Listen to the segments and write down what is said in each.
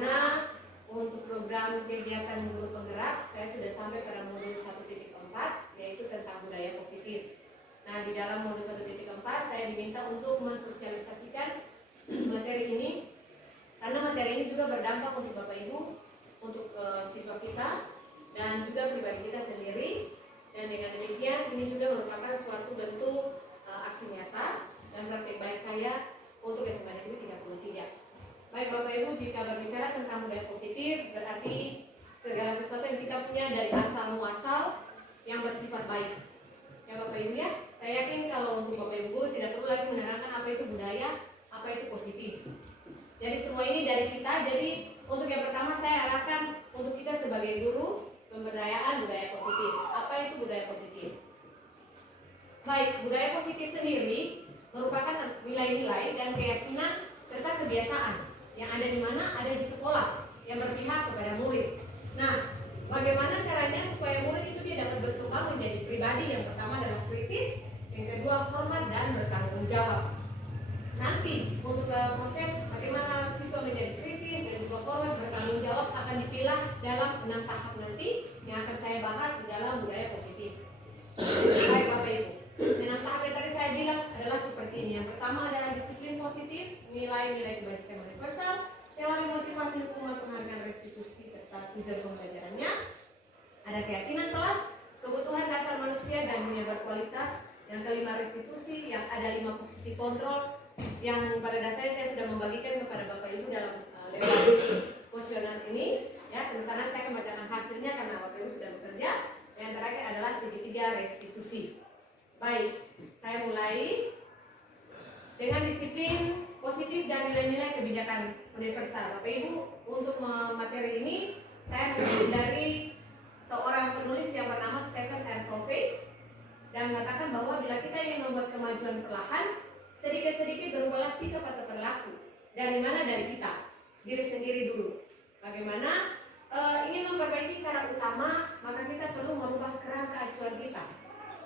mana untuk program kegiatan guru penggerak saya sudah sampai pada modul 1.4, yaitu tentang budaya positif. Nah, di dalam modul 1.4 saya diminta untuk mensosialisasikan materi ini, karena materi ini juga berdampak untuk Bapak Ibu, untuk siswa kita, dan juga pribadi kita sendiri. Dan dengan demikian ini juga merupakan suatu bentuk aksi nyata dan praktik baik saya untuk SMA Negeri 33. Baik Bapak Ibu, jika berbicara tentang budaya positif, berarti segala sesuatu yang kita punya dari asal muasal yang bersifat baik. Ya Bapak Ibu ya, saya yakin kalau untuk Bapak Ibu tidak perlu lagi menerangkan apa itu budaya, apa itu positif. Jadi semua ini dari kita. Jadi untuk yang pertama saya arahkan untuk kita sebagai guru, pemberdayaan budaya positif. Apa itu budaya positif? Baik, budaya positif sendiri merupakan nilai-nilai dan keyakinan serta kebiasaan yang ada di mana? Ada di sekolah yang berpihak kepada murid. Nah, bagaimana caranya supaya murid itu dia dapat berkembang menjadi pribadi? Yang pertama adalah kritis, yang kedua hormat dan bertanggung jawab. Nanti untuk proses bagaimana siswa menjadi kritis dan juga hormat bertanggung jawab akan dipilah dalam 6 tahap nanti yang akan saya bahas di dalam budaya positif. Baik Bapak Ibu, 6 tahap yang tadi saya bilang adalah seperti ini. Yang pertama adalah disiplin positif, nilai-nilai kebajikan universal, teori motivasi hukuman penghargaan restitusi serta tujuan pembelajarannya. Ada keyakinan kelas, kebutuhan dasar manusia dan dunia berkualitas. Yang kelima restitusi, yang ada 5 posisi kontrol yang pada dasarnya saya sudah membagikan kepada Bapak Ibu dalam lewat kuesioner ini. Ya, sementara saya akan membacakan hasilnya karena Bapak Ibu sudah bekerja. Yang terakhir adalah segitiga restitusi. Baik, saya mulai dengan disiplin positif dan nilai-nilai kebijakan universal. Bapak Ibu, untuk materi ini saya mengambil dari seorang penulis yang bernama Stephen R. Covey dan mengatakan bahwa bila kita ingin membuat kemajuan perlahan, sedikit-sedikit berubahlah sikap atau perilaku. Dari mana? Dari kita, diri sendiri dulu. Bagaimana ingin memperbaiki cara utama, maka kita perlu merubah kerangka acuan kita.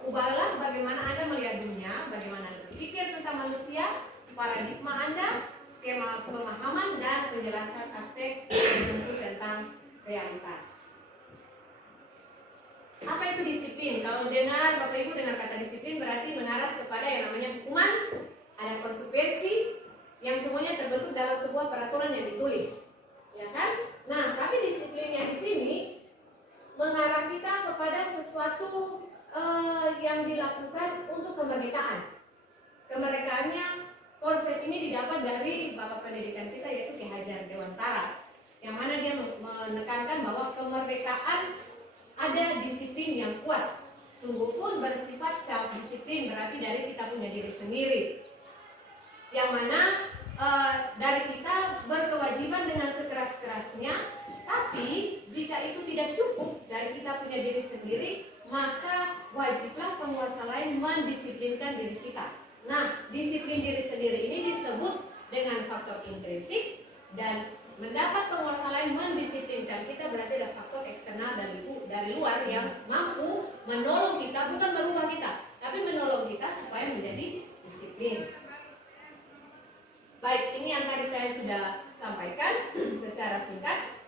Ubahlah bagaimana Anda melihat dunia, bagaimana Anda berpikir tentang manusia, paradigma Anda, skema pemahaman, dan penjelasan aspek tertentu tentang realitas. Apa itu disiplin? Kalau dengar Bapak Ibu dengar kata disiplin berarti mengarah kepada yang namanya hukuman, ada konsekuensi yang semuanya terbentuk dalam sebuah peraturan yang ditulis, ya kan? Nah, tapi disiplin yang di sini mengarah kita kepada sesuatu yang dilakukan untuk kemerdekaan. Kemerdekaannya, konsep ini didapat dari Bapak Pendidikan kita yaitu Ki Hajar Dewantara, yang mana dia menekankan bahwa kemerdekaan ada disiplin yang kuat, sungguh pun bersifat self disiplin, berarti dari kita punya diri sendiri, yang mana dari kita berkewajiban dengan sekeras-kerasnya. Tapi jika itu tidak cukup dari kita punya diri sendiri, maka wajiblah penguasa lain mendisiplinkan diri kita. Nah, disiplin diri sendiri ini disebut dengan faktor intrinsik, dan mendapat penguasa lain mendisiplinkan kita berarti ada faktor eksternal dari luar yang mampu menolong kita, bukan merubah kita, tapi menolong kita supaya menjadi disiplin. Baik, ini yang tadi saya sudah sampaikan secara singkat.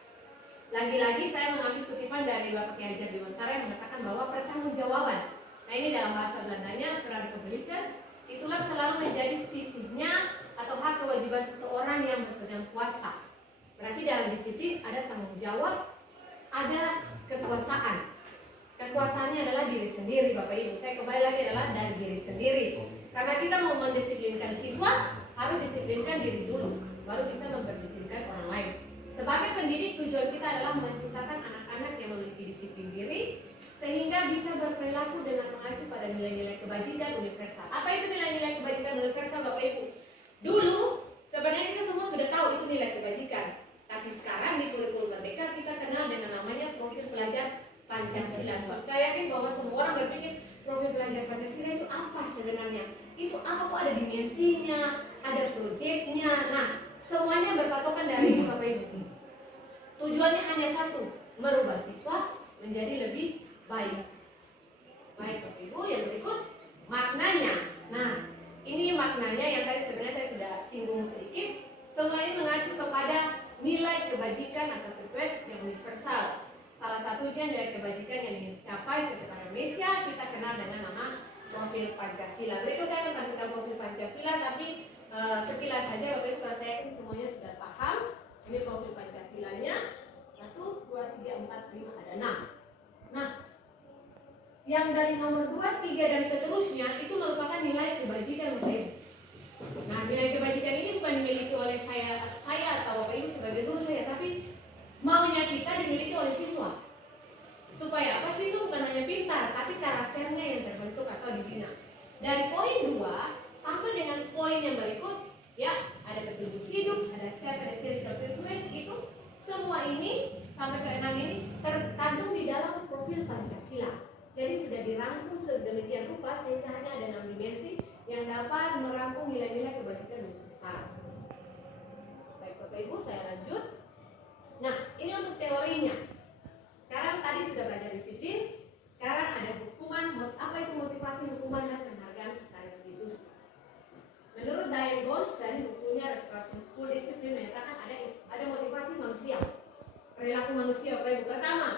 Lagi-lagi saya mengambil kutipan dari Bapak Ki Hajar Dewantara yang mengatakan bahwa pertanggungjawaban, nah ini dalam bahasa Belandanya verantwoordelijkheid, itulah selalu menjadi sisihnya atau hak kewajiban seseorang yang berpegang kuasa. Berarti dalam disiplin ada tanggung jawab, ada kekuasaan. Kekuasaannya adalah diri sendiri Bapak Ibu. Saya kembali lagi adalah dari diri sendiri. Karena kita mau mendisiplinkan siswa, harus disiplinkan diri dulu, baru bisa memperdisiplinkan orang lain. Sebagai pendidik, tujuan kita adalah menciptakan anak-anak yang memiliki disiplin diri, sehingga bisa berperilaku dengan mengacu pada nilai-nilai kebajikan universal. Apa itu nilai-nilai kebajikan universal Bapak Ibu? Dulu, sebenarnya kita semua sudah tahu itu nilai kebajikan. Tapi sekarang di kurikulum Merdeka kita kenal dengan namanya profil pelajar Pancasila. Saya yakin bahwa semua orang berpikir profil pelajar Pancasila itu apa sebenarnya? Itu apa, kok ada dimensinya, ada proyeknya. Nah, semuanya berpatokan dari ini Bapak Ibu. Tujuannya hanya satu, merubah siswa menjadi lebih baik. Baik Bapak Ibu, yang berikut maknanya. Nah, ini maknanya yang tadi sebenarnya saya sudah singgung sedikit. Semua ini mengacu kepada nilai kebajikan atau virtues yang universal. Salah satunya nilai kebajikan yang ingin dicapai setiap Indonesia kita kenal dengan nama profil Pancasila. Berikut saya akan tampilkan profil Pancasila, tapi sekilas saja Bapak Ibu, kalau saya yakin semuanya sudah paham. Ini profil Pancasilanya 1, 2, 3, 4, 5, ada 6. Nah, yang dari nomor 2, 3 dan seterusnya itu merupakan nilai kebajikan Bapak Ibu. Nah, nilai kebajikan ini bukan dimiliki oleh saya atau Bapak Ibu sebagai guru saya, tapi maunya kita dimiliki oleh siswa. Supaya apa? Siswa bukan hanya pintar, tapi karakternya yang terbentuk atau dibina. Dari poin 2 sampai dengan poin yang berikut, ya, ada petunjuk hidup, ada 7 essential virtues, itu semua ini sampai ke 6 ini terkandung di dalam profil Pancasila. Jadi sudah dirangkum sedemikian rupa sehingga hanya ada 6 dimensi yang dapat merangkum nilai-nilai kebajikan universal. Baik Bapak Ibu, saya lanjut. Nah, ini untuk teorinya. Sekarang tadi sudah belajar disiplin, sekarang ada hukuman. Apa itu motivasi hukuman dan penghargaan serta restitusi? Menurut Diane Golson, bukunya Restoration School Discipline menyatakan ada motivasi manusia, perilaku manusia. Bapak Ibu, pertama,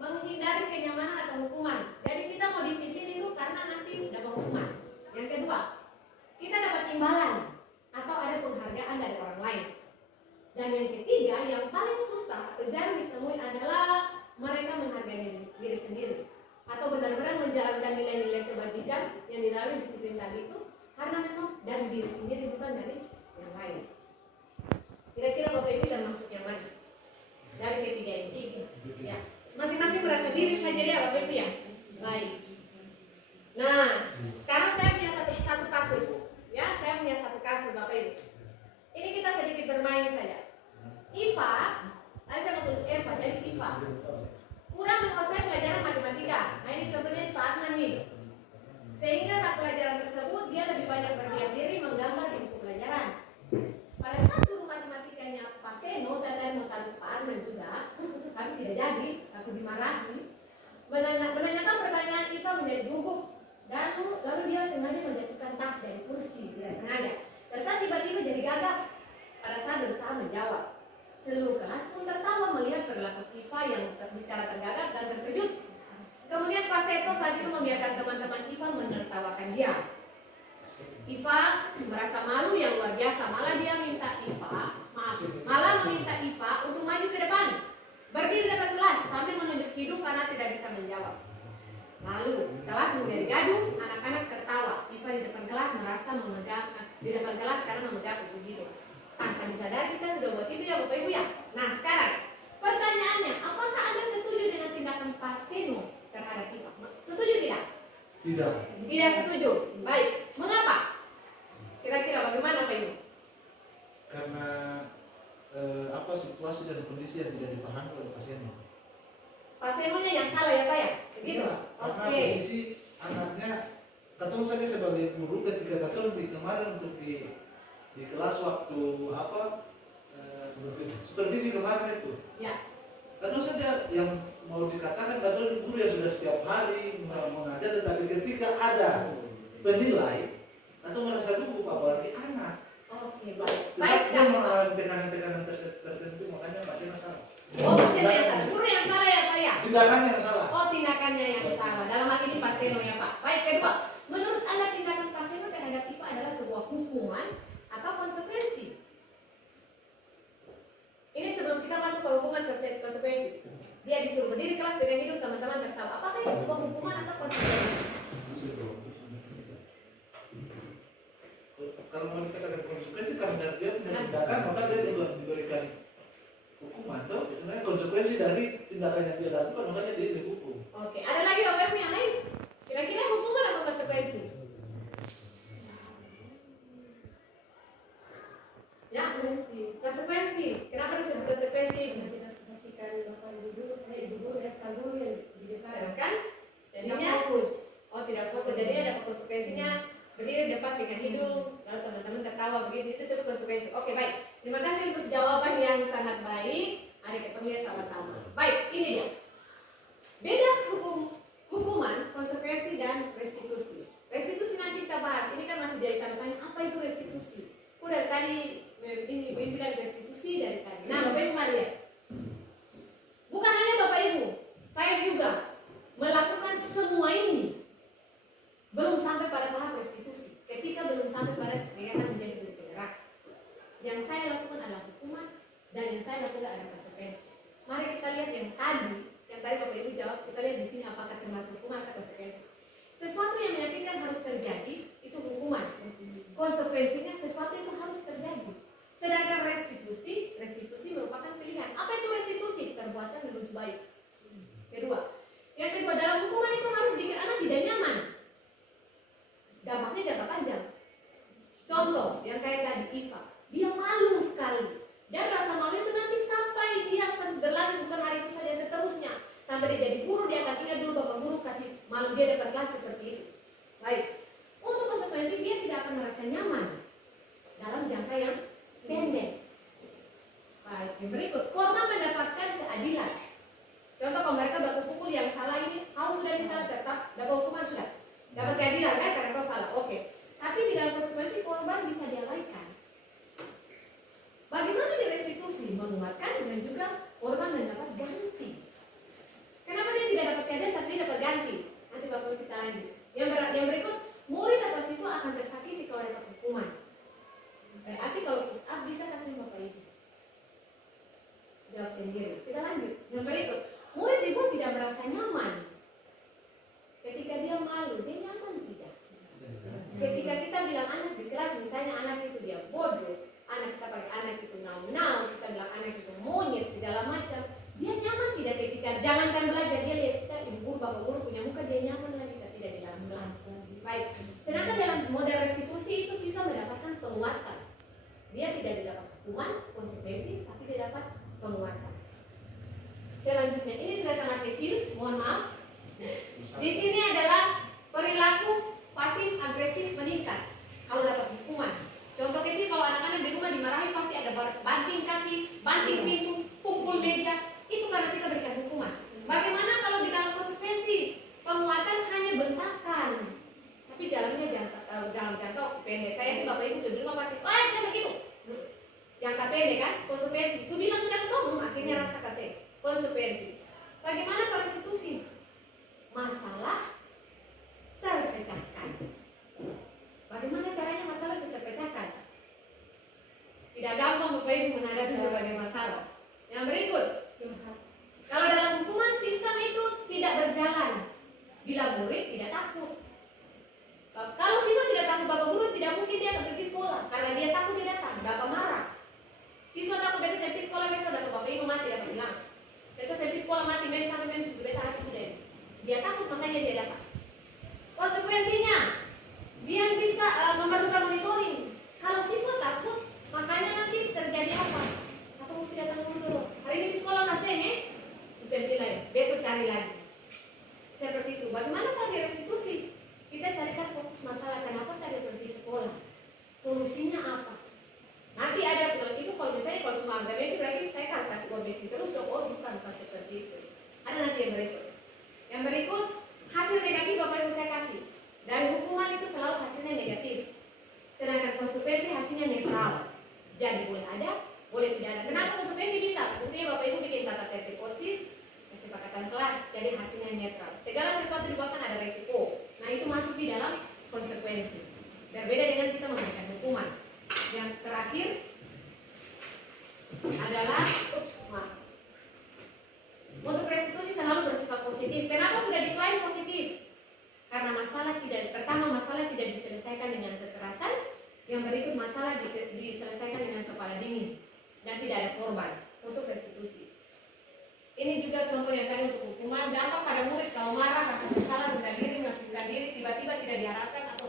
menghindari kenyamanan atau hukuman. Jadi kita mau disiplin itu karena nanti dapat hukuman. Yang kedua, kita dapat imbalan atau ada penghargaan dari orang lain. Dan yang ketiga, yang paling susah atau jarang ditemui adalah mereka menghargai diri sendiri atau benar-benar menjalankan nilai-nilai kebajikan yang di dalam disiplin tadi itu karena memang dari diri sendiri, bukan dari yang lain. Kira-kira Bapak Ibu termasuk yang mana? Dari ketiga ini, ya. Masing-masing merasa diri saja ya Bapak Ibu ya. Baik. Nah, sekarang saya punya satu kasus, ya. Saya punya satu kasus Bapak Ibu. Ini kita sedikit bermain saja. Iva, tadi saya mau tulis Eva, jadi Iva kurang menguasai pelajaran matematika. Nah ini contohnya Pak Adnan nih. Sehingga saat pelajaran tersebut dia lebih banyak berdiam diri menggambar di buku pelajaran. Pada saat guru matematikanya Pak Seno, saya tadi mau taruh Pak Adnan juga, tapi tidak jadi, aku dimarahi. Menanyakan pertanyaan Iva menjadi gugup, dan lalu dia sengaja menjatuhkan tas dari kursi, tidak sengaja. Serta tiba-tiba jadi gagap pada saat berusaha menjawab. Seluruh kelas pun tertawa melihat perilaku Iva yang bicara tergagap dan terkejut. Kemudian Pak Seto saat itu membiarkan teman-teman Iva menertawakan dia. Iva merasa malu yang luar biasa, malah dia minta malah meminta Iva untuk maju ke depan, berdiri depan kelas sambil menunjuk hidung karena tidak bisa menjawab. Lalu kelas menjadi gaduh, anak-anak tertawa. Iva di depan kelas merasa di depan kelas karena memegang ujung hidung. Tanpa disadari kita sudah buat itu ya Bapak Ibu ya. Nah sekarang pertanyaannya, apakah Anda setuju dengan tindakan Pak Seno terhadap Iva? Setuju tidak? Tidak. Tidak setuju. Baik. Mengapa? Kira-kira bagaimana Pak Ibu? Karena situasi dan kondisi yang tidak dipahami oleh pasiennya. Pak Seno-nya yang salah ya Pak ya? Begitu? Ya, karena posisi anaknya, katong saja sebagai guru ketika katong di kemarin untuk di kelas waktu supervisi kemarin itu. Ya. Katong saja yang mau dikatakan katong guru yang sudah setiap hari mengajar, tetapi ketika ada penilai atau merasa gugup apalagi anak. Oke, baik. Baik, dia mengalami tekanan-tekanan tertentu, makanya masih masalah. Oh, Pak Seno yang salah. Guru yang salah ya Pak ya? Tindakannya yang salah. Oh, tindakannya yang salah. Dalam hal ini Pak Seno ya Pak. Baik, kedua. Menurut Anda tindakan Pak Seno terhadap Iva adalah sebuah hukuman atau konsekuensi? Ini sebelum kita masuk ke hukuman konsekuensi. Dia disuruh berdiri kelas dengan hidung, teman-teman tertawa. Apakah itu sebuah hukuman atau konsekuensi? Kalau mau dikatakan konsekuensi karena dia tindakan, maka dia diberikan hukuman. Tuh, sebenarnya konsekuensi dari tindakan yang dia lakukan, makanya dia dihukum. Oke, ada lagi Bapak Ibu yang lain? Kira-kira hukuman atau konsekuensi? Ya, konsekuensi. Kenapa disebut konsekuensi? Ketika Bapak Ibu yang di depan kan? Jadinya fokus. Oh, tidak fokus. Jadinya ada konsekuensinya. Berdiri depan dengan hidung, lalu teman-teman tertawa begitu, itu sebuah konsekuensi. Oke, baik. Terima kasih untuk jawaban yang sangat baik. Mari kita lihat sama-sama. Baik, ini dia. Beda hukuman, konsekuensi dan restitusi. Restitusi nanti kita bahas. Ini kan masih jadi tanda tanya, apa itu restitusi? Dari tadi ini bilang restitusi restitusi dari kami. Nah, Bapak Ibu mari lihat. Bukan hanya Bapak Ibu, saya juga melakukan semua ini belum sampai pada tahap restitusi. Ketika belum sampai pada kegiatan menjadi guru penggerak, yang saya lakukan adalah hukuman dan yang saya lakukan adalah konsekuensi. Mari kita lihat yang tadi Bapak Ibu jawab. Kita lihat di sini apakah termasuk hukuman atau konsekuensi. Sesuatu yang menyakitkan harus terjadi, itu hukuman. Konsekuensinya sesuatu itu harus terjadi. Sedangkan restitusi merupakan pilihan. Apa itu restitusi? Perbuatan menuju baik. Yang kedua, dalam hukuman itu harus bikin anak tidak nyaman. Dampaknya jangka panjang. Contoh, yang kayak tadi Iva, dia malu sekali. Dan rasa malu itu nanti sampai dia akan berlanjut, bukan hari itu saja, seterusnya. Sampai dia jadi guru, dia akan ingat dulu bapak guru kasih malu dia dapat kelas seperti itu. Baik, untuk konsekuensi dia tidak akan merasa nyaman dalam jangka yang pendek. Baik, yang berikut, korban mendapatkan keadilan. Contoh, kalau mereka batu pukul yang salah ini, kau sudah disalah, tetap dapat hukuman sudah. Dapat keadilan kan karena kau salah. Oke. Tapi di dalam konsekuensi korban bisa diabaikan. Bagaimana di restitusi? Menguatkan dan juga korban mendapat ganti. Kenapa dia tidak dapat keadilan tapi dia dapat ganti? Nanti Bapak kita lanjut. Yang berikut, murid atau siswa akan tersakiti kalau dapat hukuman. Berarti kalau push up bisa kasih Bapak Ibu. Jawab sendiri. Kita lanjut. Yang berikut, murid dibuat tidak merasa nyaman. Ketika dia malu, dia nyaman tidak? Ketika kita bilang anak di kelas, misalnya anak itu dia bodoh, anak kita pakai anak itu nau-nau, kita bilang anak itu monyet, segala macam, dia nyaman tidak ketika jangankan belajar, dia lihat kita ibu guru, bapak guru punya muka, dia nyaman lagi kita tidak di dalam kelas. Baik, sedangkan dalam model restitusi itu siswa mendapatkan penguatan. Dia tidak didapat hukuman, konsekuensi, tapi dia dapat penguatan. Selanjutnya, ini sudah sangat kecil, mohon maaf. Di sini adalah perilaku pasif agresif meningkat kalau dapat hukuman. Contoh kecil, kalau anak-anak di rumah dimarahi pasti ada banting kaki, banting pintu, pukul meja. Itu karena kita berikan hukuman. Bagaimana kalau di dalam konsekuensi penguatan hanya bentakan, tapi jalannya dalam jangka pendek. Saya itu Bapak Ibu sudah di rumah pasti, jangan begitu. Jangka pendek kan, konsekuensi. Subilang jangka, akhirnya rasa kasih konsekuensi. Bagaimana kalau restitusi? Masalah terpecahkan. Bagaimana caranya masalah terpecahkan? Tidak gampang Bapak Ibu menghadapi berbagai masalah. Yang berikut, kalau dalam hukuman sistem itu tidak berjalan, bila murid tidak takut. Kalau siswa tidak takut bapak guru, tidak mungkin dia akan pergi sekolah karena dia takut dia datang, bapak marah. Siswa takut beta saya pergi sekolah besok, dapat bapak ibu mati, dapat bilang. Beta saya pergi sekolah mati, sampai juga beta hati sudah. Dia takut makanya dia datang. Konsekuensinya, dia bisa memerlukan monitoring. Kalau siswa takut, makanya nanti terjadi apa? Atau mesti datang dulu. Hari ini di sekolah nggak susah bilang, besok cari lagi. Seperti itu. Bagaimana kalau di restitusi? Kita carikan fokus masalah, kenapa tadi pergi sekolah? Solusinya apa? Nanti ada bilang itu kalau misalnya kalau cuma ambil besi berarti saya kan kasih uang besi terus dong. Oh bukan seperti itu. Ada nanti yang berikut. Yang berikut hasil negatif Bapak Ibu saya kasih. Dari hukuman itu selalu hasilnya negatif. Sedangkan konsekuensi hasilnya netral. Jadi boleh ada, boleh tidak ada. Kenapa konsekuensi bisa? Tentunya Bapak Ibu bikin tata tertib OSIS, kesepakatan kelas, jadi hasilnya netral. Segala sesuatu dibuatkan ada resiko. Nah itu masuk di dalam konsekuensi. Berbeda dengan kita memberikan hukuman. Yang terakhir adalah untuk restitusi selalu bersifat positif. Kenapa sudah diklaim positif? Karena masalah tidak diselesaikan dengan kekerasan. Yang berikut masalah diselesaikan dengan kepala dingin dan tidak ada korban untuk restitusi. Ini juga contoh yang tadi untuk hukuman. Dampak pada murid kalau marah, rasa bersalah, bukan diri, mengasingkan diri, tiba-tiba tidak diharapkan atau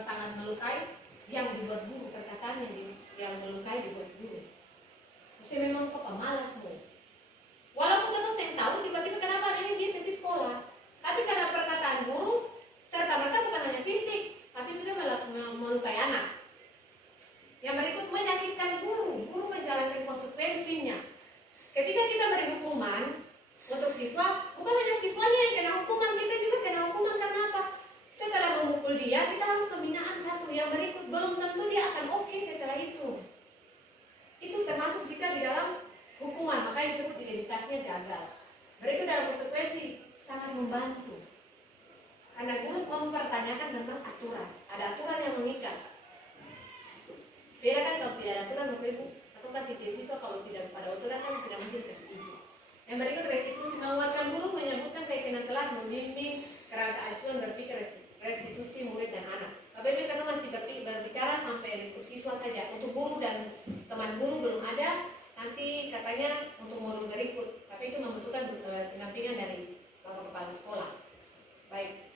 sangat melukai, yang dibuat guru, perkataan yang melukai dibuat guru. Mesti memang kok pemalas bu. Walaupun tetap saya tahu tiba-tiba kenapa anak ini dia sampai sekolah, tapi karena perkataan guru serta merta bukan hanya fisik, tapi sudah melukai anak. Yang berikut menyakitkan guru, guru menjalankan konsekuensinya. Ketika kita beri hukuman untuk siswa, bukan hanya siswanya yang kena hukuman, kita juga kena hukuman karena apa? Setelah memukul dia, kita harus pembinaan satu. Yang berikut belum tentu dia akan oke setelah itu. Itu termasuk kita makanya disebut identitasnya gagal. Berikut dalam konsekuensi sangat membantu. Karena guru mempertanyakan tentang aturan. Ada aturan yang mengikat. Beda kan kalau tidak ada aturan Bapak Ibu, atau kasih siswa kalau tidak pada aturan kan tidak mungkin kasih izin. Yang berikut restitusi, menguatkan guru menyebutkan keyakinan kelas, membimbing kerangka acuan berpikir restitusi murid dan anak. Bapak Ibu kita masih berbicara sampai untuk siswa saja. Untuk guru dan teman guru belum ada. Nanti katanya untuk modul berikut. Tapi itu membutuhkan pendampingan dari Bapak Kepala Sekolah. Baik.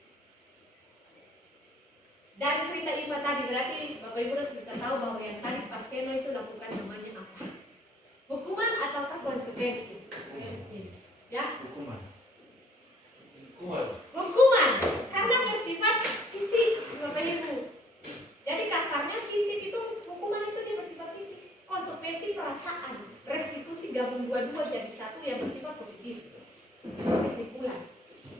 Dari cerita IPA tadi berarti Bapak Ibu harus bisa tahu bahwa yang tadi Pak Seno itu lakukan namanya apa? Hukuman ataukah konsekuensi? Ya? Hukuman. Hukuman. Karena bersifat fisik Bapak Ibu. Jadi kasarnya fisik itu hukuman itu dia bersifat fisik. Konsekuensi perasaan. Restitusi gabung dua-dua jadi satu yang bersifat positif. Kesimpulan.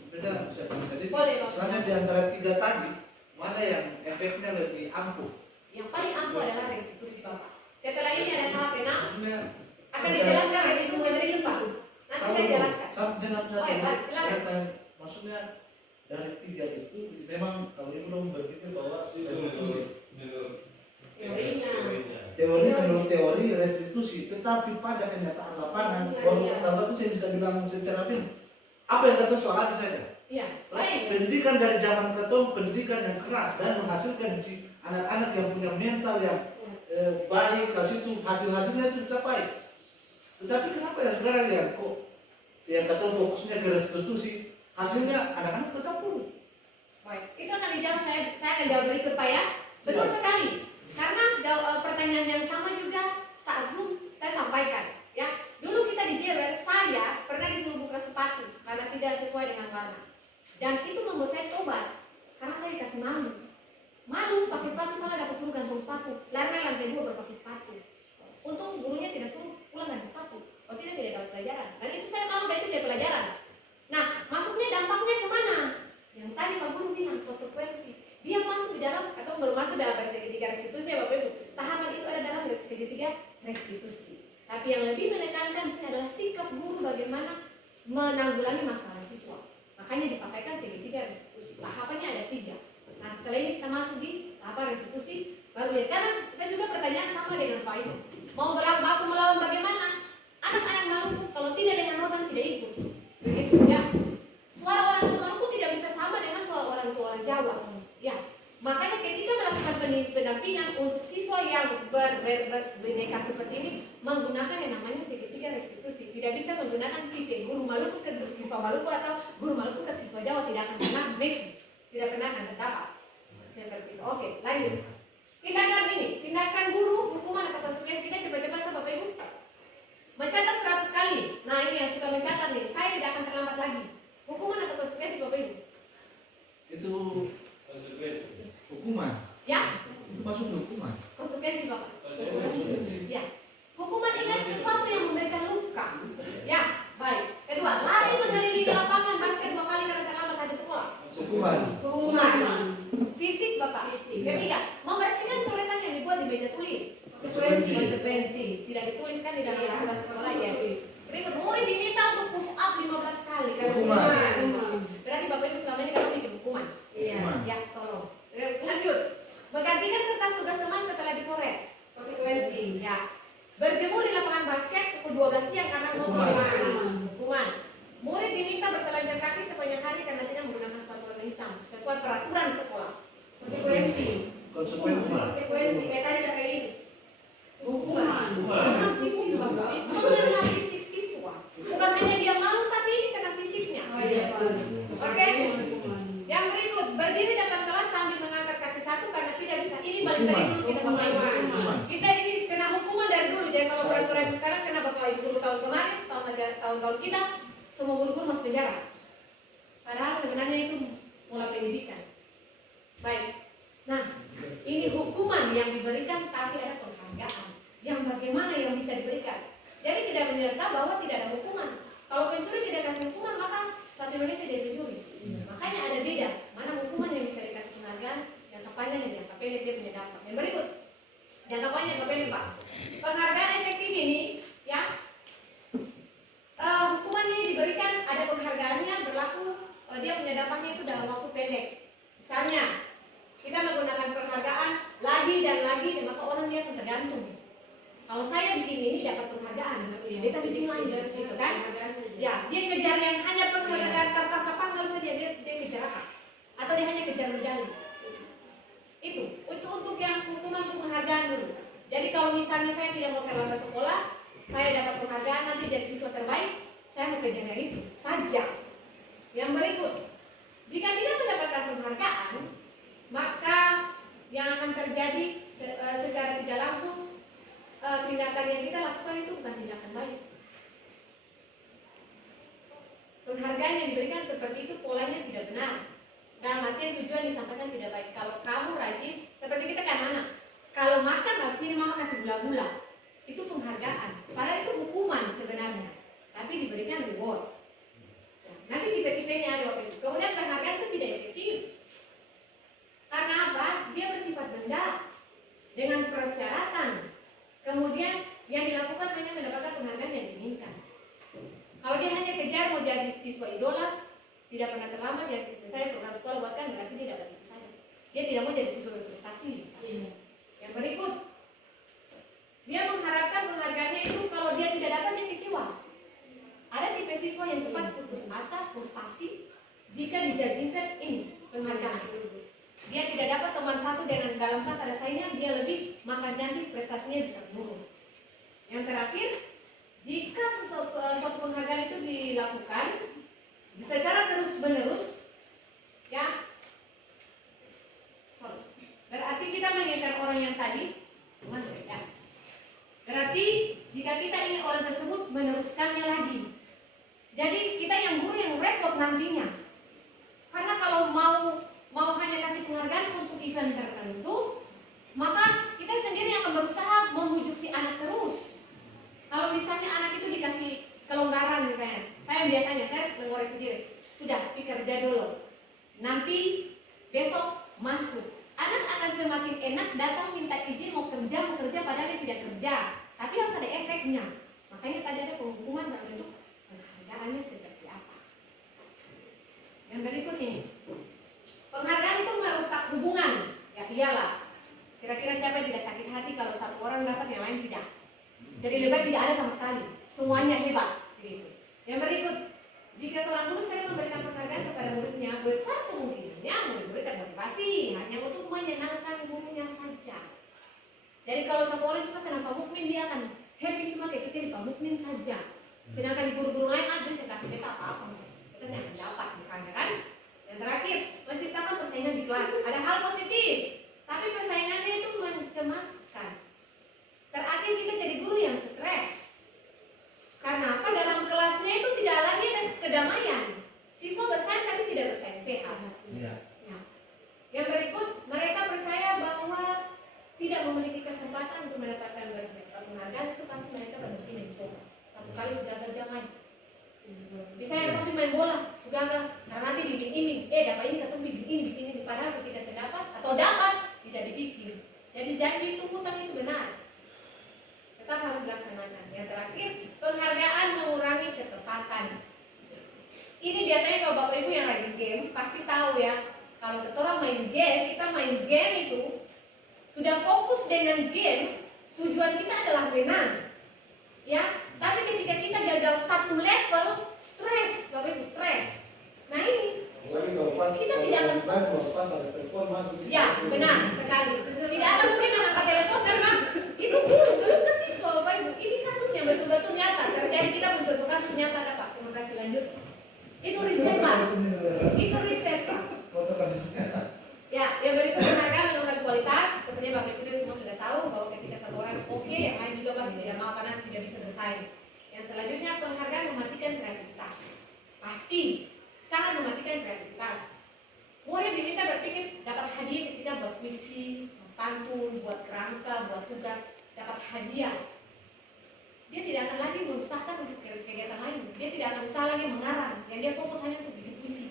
Kita bisa bilang tadi, Boleh, Pak. misalnya di antara tiga tadi, mana yang efeknya lebih ampuh? Yang paling ampuh adalah restitusi Bapak. Setelah ini ada tahap enam. Maksudnya Akan dijelaskan restitusi berikut Pak. Nanti saya jelaskan. Silakan. maksudnya dari tiga itu memang kalau ibu dong berpikir bahwa restitusi teori menurut teori restitusi, tetapi pada kenyataan lapangan baru pertama itu saya bisa bilang secara film Apa yang kata soal saja? Iya. Baik. Pendidikan dari zaman ketong, pendidikan yang keras dan menghasilkan anak-anak yang punya mental yang baik, kalau itu hasil-hasilnya itu sudah baik. Tetapi kenapa ya sekarang ya kok yang kata fokusnya ke restitusi, hasilnya anak-anak tetap buruk. Baik. Itu akan dijawab saya akan jawab berikut Pak ya. Betul sekali. Karena pertanyaan yang sama juga saat Zoom saya sampaikan. Ya, dulu kita di Jewer, saya pernah disuruh buka sepatu karena tidak sesuai dengan warna. Dan itu membuat saya tobat karena saya dikasih malu. Malu pakai sepatu, salah dapat suruh gantung sepatu. Lantai lantai 2 berpakai sepatu. Untung gurunya tidak suruh pulang ganti sepatu. Oh tidak dapat pelajaran. Dan itu saya malu dan itu tidak pelajaran. Nah, masuknya dampaknya kemana? Yang tadi Pak Guru bilang konsekuensi. Dia masuk di dalam atau belum masuk dalam segitiga restitusi ya Bapak Ibu. Tahapan itu ada dalam segitiga restitusi. Tapi yang lebih menekankan sini adalah sikap guru bagaimana menanggulangi masalah siswa. Makanya dipakaikan segitiga restitusi. Tahapannya ada 3. Nah setelah ini kita masuk di tahapan restitusi baru lihat. Karena kita juga pertanyaan sama dengan Pak Ibu. Mau baku melawan bagaimana? Anak-anak Maluku kalau tidak dengan rotan tidak ikut. Begitu ya. Suara orang tua Maluku tidak bisa sama dengan suara orang tua orang Jawa. Ya. Makanya ketika melakukan pendampingan untuk siswa yang berbineka seperti ini menggunakan yang namanya segitiga restitusi. Tidak bisa menggunakan tipe guru Maluku ke siswa Maluku atau guru Maluku ke siswa Jawa, tidak akan pernah match, tidak pernah akan terdapat. Seperti itu. Oke, lanjut. Tindakan ini, tindakan guru, hukuman atau konsekuensi kita cepat-cepat sama Bapak Ibu. Mencatat 100 kali. Nah ini yang suka mencatat nih, saya tidak akan terlambat lagi. Hukuman atau konsekuensi Bapak Ibu? Itu hukuman. Ya? Itu masuk hukuman. Konsekuensi Bapak? Konsekuensi. Ya. Hukuman ingat sesuatu yang memberikan luka. Ya, baik. Kedua, lari mengelilingi lapangan basket 2 kali karena terlambat hari sekolah. Hukuman. Hukuman. Fisik Bapak. Ketiga, membersihkan coretan yang dibuat di meja tulis. Konsekuensi. Tidak dituliskan di dalam kelas sekolah ya sih. Berikut, murid diminta untuk push up 15 kali karena Hukuman. Berarti Bapak Ibu selama ini kalau bikin hukuman. Hukuman. Ya, tolong. Lanjut. Menggantikan kertas tugas teman setelah dicoret. Konsekuensi. Ya. Berjemur di lapangan basket pukul 12 siang karena Hukuman. Hukuman. Murid diminta bertelanjang kaki sepanjang hari karena tidak menggunakan sepatu warna hitam sesuai peraturan sekolah. Konsekuensi. Konsekuensi. Kayak tadi kayak ini. Hukuman. Hukuman. Kena fisik Bapak. Mengenai fisik siswa. Bukan hanya dia malu tapi ini kena fisiknya. Oke. Yang berikut, berdiri dalam kelas sambil mengangkat kaki satu karena tidak bisa. Ini paling sering dulu kita Bapak Ibu. Kita ini kena hukuman dari dulu. Jadi kalau peraturan sekarang kena Bapak Ibu guru tahun kemarin, tahun-tahun kita, semua guru-guru masuk penjara. Padahal sebenarnya itu mulai pendidikan. Baik. Nah, ini hukuman yang diberikan tapi ada penghargaan. Yang bagaimana yang bisa diberikan. Jadi tidak menyerta bahwa tidak ada hukuman. Kalau pencuri tidak kasih hukuman maka satu Indonesia jadi pencuri. Makanya ada beda mana hukuman yang bisa dikasih penghargaan, jangka panjang dan jangka pendek dia punya dampak. Yang berikut, jangka panjang jangka pendek Pak. Penghargaan efektif ini ya Dia bikin lain gitu kan? Ya, dia kejar yang hanya penghargaan kertas panggal saja, dia kejar apa? Atau dia hanya kejar medali? Itu untuk yang hukuman untuk penghargaan dulu. Jadi kalau misalnya saya tidak mau terlambat sekolah, saya dapat penghargaan nanti jadi siswa terbaik, saya mau kejar yang itu saja. Yang berikut, jika tidak mendapatkan penghargaan, maka yang akan terjadi secara tidak langsung, tindakan yang kita lakukan itu bukan tindakan baik. Penghargaan yang diberikan seperti itu polanya tidak benar. Dalam artian tujuan disampaikan tidak baik. Kalau kamu rajin, seperti kita kan anak, kalau makan habis ini mama kasih gula-gula, itu penghargaan. Padahal itu hukuman sebenarnya, tapi diberikan reward. Nanti tipe-tipenya ada waktu itu. Kemudian penghargaan itu tidak efektif. Karena apa? Dia bersifat benda dengan persyaratan. Kemudian yang dilakukan hanya mendapatkan penghargaan yang diinginkan. Kalau dia hanya kejar mau jadi siswa idola, tidak pernah terlambat, ya saya program sekolah buatkan berarti dia dapat itu saja. Dia tidak mau jadi siswa berprestasi misalnya. Yang berikut, dia mengharapkan penghargaannya itu kalau dia tidak dapat dia kecewa. Ada tipe siswa yang cepat putus asa, frustasi jika dijanjikan ini penghargaan. Dia tidak dapat teman satu dengan dalam kelas ada saingan, dia lebih, maka nanti prestasinya bisa menurun. Yang terakhir, jika suatu penghargaan itu dilakukan secara terus-menerus, ya, berarti kita menginginkan orang yang tadi, ya. Berarti jika kita ingin orang tersebut meneruskannya lagi, jadi kita yang guru yang repot nantinya. Karena kalau mau hanya kasih penghargaan untuk event tertentu, maka kita sendiri yang akan berusaha membujuk si anak terus. Kalau misalnya anak itu dikasih kelonggaran misalnya, saya mengorek sendiri, sudah pikir kerja dulu, nanti besok masuk. Anak akan semakin enak datang minta izin mau kerja padahal dia tidak kerja, tapi harus ada efeknya. Makanya tadi ada penghukuman dalam bentuk penghargaannya seperti apa. Yang berikut ini, penghargaan itu merusak hubungan. Ya iyalah. Kira-kira siapa yang tidak sakit hati kalau satu orang dapat yang lain tidak? Jadi lebih tidak ada sama sekali. Semuanya hebat. Gitu. Yang berikut, jika seorang guru sering memberikan penghargaan kepada muridnya, besar kemungkinannya murid-murid termotivasi hanya untuk menyenangkan gurunya saja. Jadi kalau satu orang cuma senang Pak Mukmin, dia akan happy cuma kayak kita di Pak Mukmin saja. Sedangkan di guru-guru lain ada saya kasih beta apa-apa. Kita saya mendapat misalnya kan. Yang terakhir, menciptakan persaingan di kelas. Ada hal positif, tapi persaingannya itu mencemaskan. Terakhir kita jadi guru yang stres. Karena apa? Dalam kelasnya itu tidak lagi ada kedamaian. Siswa bersaing tapi tidak bersaing sehat. Ya. Yang berikut, mereka percaya bahwa tidak memiliki kesempatan untuk mendapatkan penghargaan, itu pasti mereka berhenti mencoba. Satu kali sudah berjalan. Misalnya ketemu main bola, sudah enggak, karena nanti dibikin dapat ini ketemu bikin ini, padahal ketika saya dapat atau dapat tidak dibikin. Jadi janji itu hutang itu benar, tetap harus dilaksanakan. Yang terakhir, penghargaan mengurangi ketepatan. Ini biasanya kalau bapak ibu yang rajin game pasti tahu ya, kalau kita orang main game, kita main game itu sudah fokus dengan game, tujuan kita adalah menang, ya. Tapi ketika kita gagal satu level, stres, bapak ibu stres. Nah ini, kita tidak akan fokus. Ya, benar sekali. Tidak akan mungkin mengangkat telepon karena itu belum ke siswa, bapak ibu. Ini kasus yang betul-betul nyata. Terjadi kita mencontoh kasus nyata, ada Pak. Terima kasih lanjut. Itu riset Pak. Itu riset Pak. Ya, yang berikut penghargaan menurunkan kualitas. Sepertinya bapak ibu semua sudah tahu bahwa ketika satu orang oke, yang lain juga pasti tidak mau karena tidak bisa bersaing. Yang selanjutnya penghargaan mematikan kreativitas. Pasti sangat mematikan kreativitas. Murid diminta berpikir dapat hadiah ketika buat puisi, pantun, buat kerangka, buat tugas, dapat hadiah. Dia tidak akan lagi berusaha untuk kegiatan lain. Dia tidak akan usaha lagi mengarang. Yang dia fokus hanya untuk bikin puisi.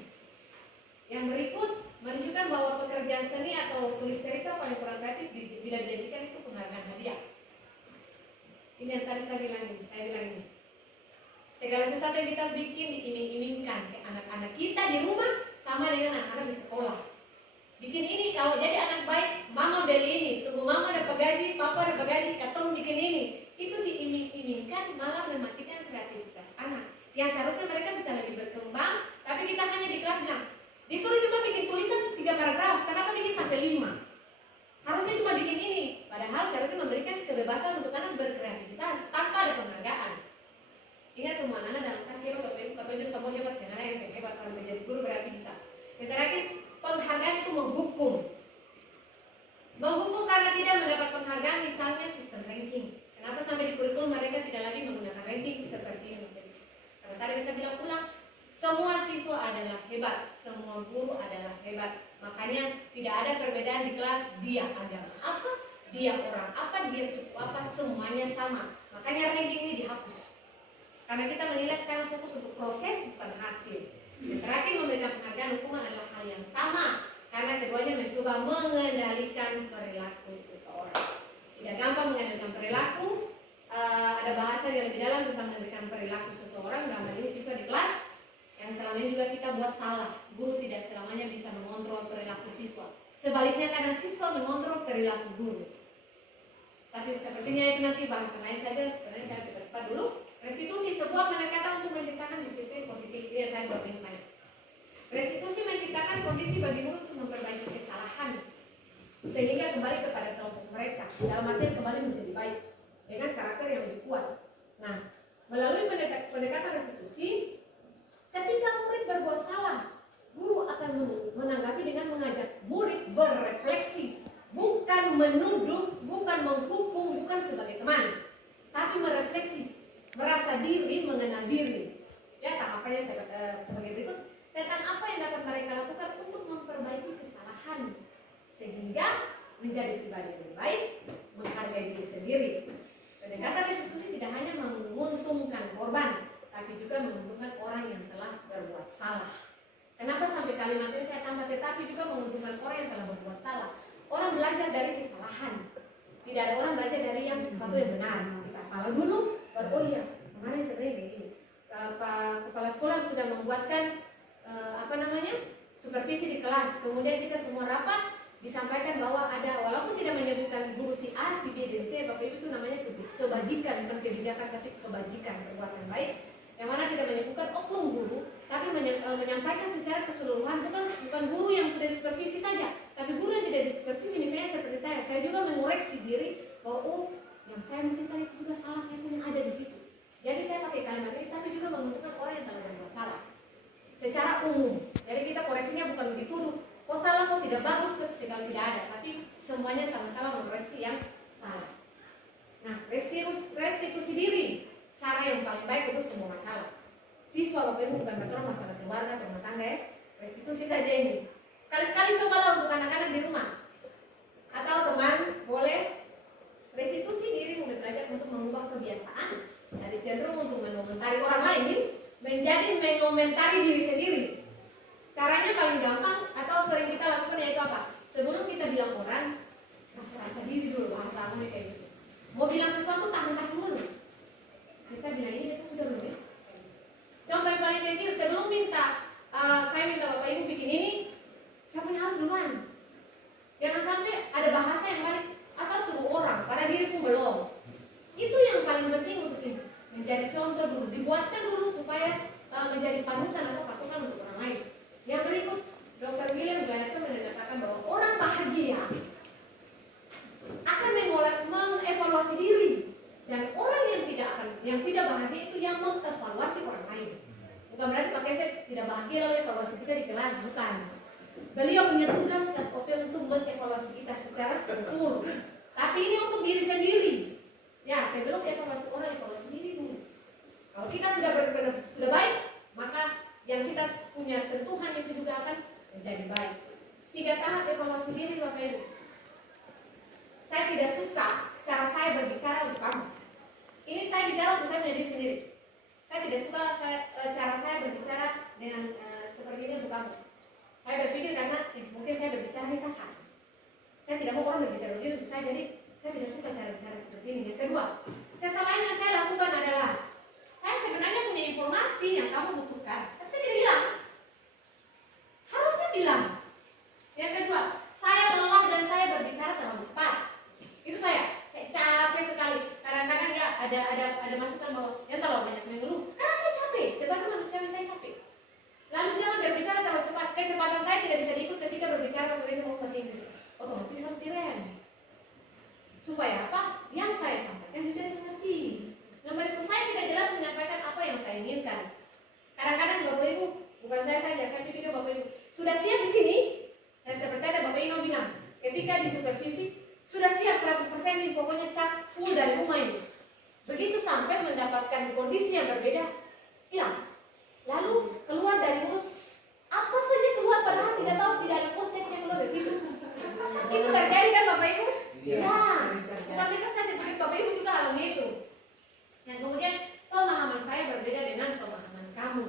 Yang berikut menunjukkan bahwa pekerjaan seni atau tulis cerita paling kurang kreatif bila dijadikan itu penghargaan hadiah. Ini yang tadi saya bilang ini. Segala sesuatu yang kita bikin diiming-imingkan ke anak-anak kita di rumah sama dengan anak-anak di sekolah. Bikin ini kalau jadi anak baik, mama beli ini, tunggu mama dapat gaji, papa dapat gaji, katong bikin ini. Itu diiming-imingkan malah mematikan Yang seharusnya mereka bisa lebih berkembang, tapi kita hanya di kelas bilang, disuruh cuma bikin tulisan 3 paragraf, kenapa bikin sampai 5? Harusnya cuma bikin ini, padahal seharusnya memberikan kebebasan untuk anak berkreativitas tanpa ada penghargaan. Ingat semua anak dalam kelas hebat, Bapak Ibu semua hebat, saya yang saya hebat sampai menjadi guru berarti bisa. Yang terakhir, penghargaan itu menghukum. Menghukum karena tidak mendapat penghargaan, misalnya sistem ranking. Kenapa sampai di kurikulum mereka tidak lagi menggunakan ranking seperti ini? Karena tadi kita bilang ulang, semua siswa adalah hebat, semua guru adalah hebat. Makanya tidak ada perbedaan di kelas, dia agama apa, dia orang apa, dia suku apa, semuanya sama. Makanya ranking ini dihapus. Karena kita menilai sekarang fokus untuk proses bukan hasil. Yang terakhir memberikan penghargaan hukuman adalah hal yang sama. Karena keduanya mencoba mengendalikan perilaku seseorang. Tidak gampang mengendalikan perilaku. Ada bahasa yang lebih dalam tentang mengendalikan perilaku seseorang. Dalam hal ini siswa di kelas yang selama ini juga kita buat salah. Guru tidak selamanya bisa mengontrol perilaku siswa. Sebaliknya kadang siswa mengontrol perilaku guru. Tapi sepertinya itu nanti bahasa lain saja. Sebenarnya saya cepat dulu. Restitusi sebuah pendekatan untuk menciptakan disiplin positif. Dia tadi Bapak Ibu tanya. Restitusi menciptakan kondisi bagi guru untuk memperbaiki kesalahan sehingga kembali kepada kelompok mereka, dalam artian kembali menjadi baik dengan karakter yang lebih kuat. Nah, melalui pendekatan restitusi, ketika murid berbuat salah, guru akan menanggapi dengan mengajak murid berefleksi, bukan menuduh, bukan menghukum, bukan sebagai teman, tapi merefleksi, merasa diri, mengenal diri. Ya, tahapannya sebagai berikut. Tentang apa yang dapat mereka lakukan untuk memperbaiki kesalahan sehingga menjadi pribadi yang lebih baik, menghargai diri sendiri. Pendekatan restitusi tidak hanya menguntungkan korban, tapi juga menguntungkan orang yang telah berbuat salah. Kenapa sampai kalimat ini saya tambah tetapi juga menguntungkan orang yang telah berbuat salah? Orang belajar dari kesalahan. Tidak ada orang belajar dari yang sesuatu yang benar. Kita salah dulu, baru oh iya, kemarin sebenarnya ini. Pak Kepala Sekolah sudah membuatkan supervisi di kelas, kemudian kita semua rapat disampaikan bahwa ada, walaupun tidak menyebutkan guru si A, si B, dan C, Bapak Ibu itu namanya kebajikan, bukan kebijakan tapi kebajikan, perbuatan baik, yang mana tidak menyebutkan oknum guru, tapi menyampaikan secara keseluruhan, bukan guru yang sudah supervisi saja, tapi guru yang tidak disupervisi, misalnya seperti saya juga mengoreksi diri bahwa oh, yang saya mungkin tadi itu juga salah, saya punya ada di situ. Jadi saya pakai kalimat ini, tapi juga menguntungkan orang yang telah berbuat salah. Secara umum, jadi kita koreksinya bukan dituduh, oh salah kok tidak bagus, segala tidak ada, tapi semuanya sama-sama mengoreksi yang salah. Nah, restitusi diri, cara yang paling baik untuk semua masalah. Siswa Bapak Ibu bukan betul masalah keluarga, rumah tangga ya, restitusi saja ini. Kali-kali cobalah untuk anak-anak di rumah, atau teman boleh restitusi diri, belajar untuk mengubah kebiasaan dari cenderung untuk mengomentari orang lain menjadi mengomentari diri sendiri. Caranya paling gampang atau sering kita lakukan yaitu apa? Sebelum kita bilang orang, rasa-rasa diri dulu, bahasa aku kayak gitu. Mau bilang sesuatu tahan-tahan dulu. Kita bilang ini kita sudah belum ya? Contoh yang paling kecil, sebelum saya minta Bapak Ibu bikin ini, saya punya harus duluan. Jangan sampai ada bahasa yang balik asal suruh orang, pada diri pun belum. Itu yang paling penting untuk ini. Menjadi contoh dulu, dibuatkan dulu supaya menjadi panutan atau patokan untuk orang lain. Yang berikut, Dr. William Glasser menyatakan bahwa orang bahagia akan mengevaluasi diri, dan orang yang tidak bahagia itu yang mengevaluasi orang lain. Bukan berarti pakai saya tidak bahagia lalu evaluasi kita di kelas, bukan. Beliau punya tugas SOP untuk mengevaluasi kita secara struktur. Tapi ini untuk diri sendiri. Ya, sebelum evaluasi orang, evaluasi diri dulu. Kalau kita sudah sudah baik, maka yang kita punya sentuhan itu juga akan menjadi baik. 3 tahap evaluasi diri Bapak Ibu. Saya tidak suka cara saya berbicara untuk kamu. Ini saya bicara untuk saya menjadi sendiri. Saya tidak suka cara saya berbicara dengan seperti ini untuk kamu. Saya berpikir karena mungkin saya berbicara ini kasar. Saya tidak mau orang berbicara begitu untuk saya, jadi saya tidak suka cara bicara seperti ini. Yang kedua, kesalahan yang saya lakukan adalah saya sebenarnya punya informasi yang kamu butuhkan, tapi saya tidak bilang. Harusnya bilang. Yang kedua, saya lelah dan saya berbicara terlalu cepat. Itu saya capek sekali. Kadang-kadang ya ada masukan bahwa yang terlalu banyak mengeluh. Karena saya capek. saya inginkan. Kadang-kadang Bapak Ibu, bukan saya saja, saya pikir Bapak Ibu sudah siap di sini. Dan seperti ada Bapak Ino bilang, ketika di supervisi sudah siap 100% ini, pokoknya cas full dari rumah ini. Begitu sampai mendapatkan kondisi yang berbeda, hilang. Lalu keluar dari mulut, apa saja keluar padahal tidak tahu, tidak ada konsep yang keluar dari situ. Itu terjadi kan Bapak Ibu? Iya. Ya, bukan kita saja, tapi Bapak Ibu juga alami itu. Yang kemudian pemahaman saya berbeda dengan pemahaman kamu.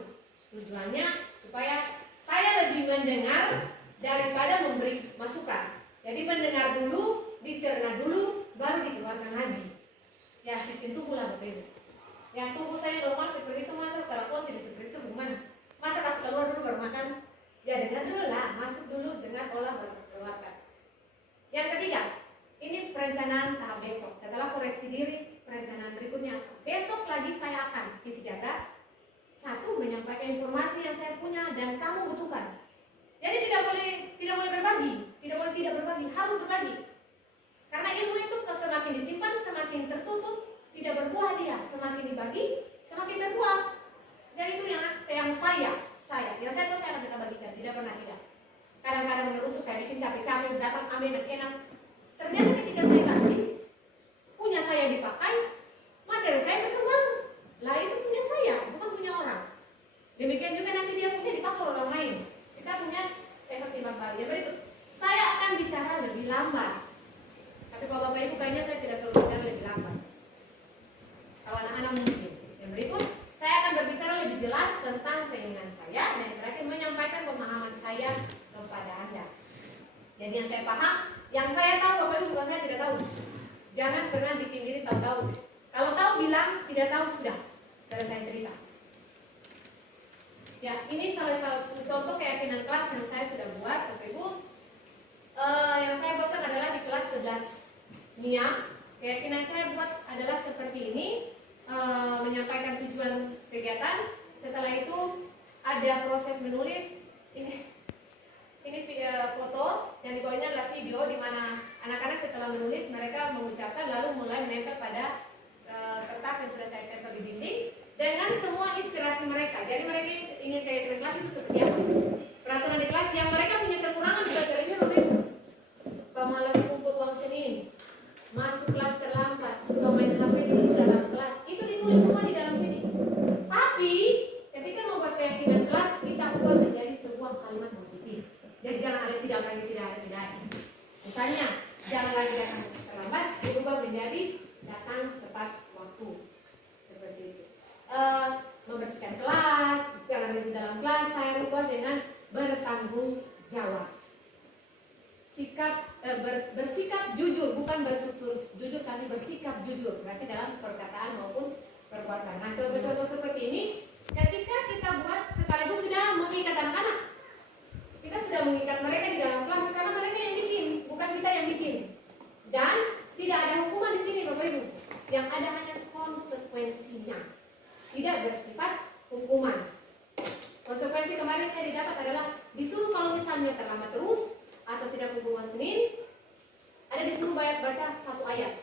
Tujuannya supaya saya lebih mendengar daripada memberi masukan. Jadi mendengar dulu, dicerna dulu, baru dikeluarkan lagi. Ya, sistem tubuh lah Bapak Ibu. Yang tubuh saya normal seperti itu, masa telepon tidak seperti itu gimana? Masa kasih keluar dulu baru makan? Ya dengar dulu lah, masuk dulu, dengar, olah, baru keluarkan. Yang ketiga, ini perencanaan tahap besok. Setelah koreksi diri, perencanaan berikutnya apa? Besok lagi saya akan titik data. Satu, menyampaikan informasi yang saya punya dan kamu butuhkan. Jadi tidak boleh berbagi, tidak boleh tidak berbagi, harus berbagi. Karena ilmu itu semakin disimpan, semakin tertutup, tidak berbuah dia. Semakin dibagi, semakin berbuah. Jadi itu yang saya tahu saya akan tetap bagikan, tidak pernah tidak. Kadang-kadang menurut saya bikin capek-capek, datang ambil enak. Ternyata ketika saya kasih, punya saya dipakai, materi saya berkembang. Lah itu punya saya, bukan punya orang. Demikian juga nanti dia punya dipakai orang lain. Kita punya efek timbal balik. Yang berikut, saya akan bicara lebih lambat. Tapi kalau Bapak Ibu kayaknya saya tidak perlu bicara lebih lambat. Kalau anak-anak mungkin. Yang berikut, saya akan berbicara lebih jelas tentang keinginan saya dan terakhir menyampaikan pemahaman saya kepada Anda. Jadi yang saya paham, yang saya tahu Bapak Ibu bukan saya tidak tahu. Jangan pernah bikin diri tahu-tahu. Kalau tahu bilang, tidak tahu sudah. Selesai cerita. Ya, ini salah satu contoh keyakinan kelas yang saya sudah buat, Bapak Ibu. Yang saya buatkan adalah di kelas 11 NIA. Keyakinan saya buat adalah seperti ini. Menyampaikan tujuan kegiatan. Setelah itu ada proses menulis. Ini foto dan di bawahnya adalah video di mana anak-anak setelah menulis mereka mengucapkan lalu mulai menempel pada kertas yang sudah saya tempel di dinding dengan semua inspirasi mereka. Jadi mereka ingin keyakinan kelas itu seperti apa? Peraturan di kelas yang mereka punya kekurangan juga jadinya pemalas kumpul uang Senin, masuk kelas terlambat, suka main HP dulu dalam kelas. Itu ditulis semua di dalam sini. Tapi ketika membuat keyakinan kelas kita ubah menjadi sebuah kalimat positif. Jadi jangan ada tidak. Misalnya jangan lagi datang terlambat, diubah menjadi datang tepat waktu. Seperti itu. Membersihkan kelas, jangan di dalam kelas, saya ubah dengan bertanggung jawab. Bersikap jujur, bukan bertutur jujur, tapi bersikap jujur. Berarti dalam perkataan maupun perbuatan. Nah, contoh-contoh seperti ini, ketika kita buat sekaligus sudah mengikat anak-anak. Kita sudah mengikat mereka di dalam kelas karena mereka yang bikin, bukan kita yang bikin. Dan tidak ada hukuman di sini, Bapak Ibu. Yang ada hanya konsekuensinya. Tidak bersifat hukuman. Konsekuensi kemarin saya didapat adalah disuruh kalau misalnya terlambat terus atau tidak kumpul Senin, ada disuruh baca satu ayat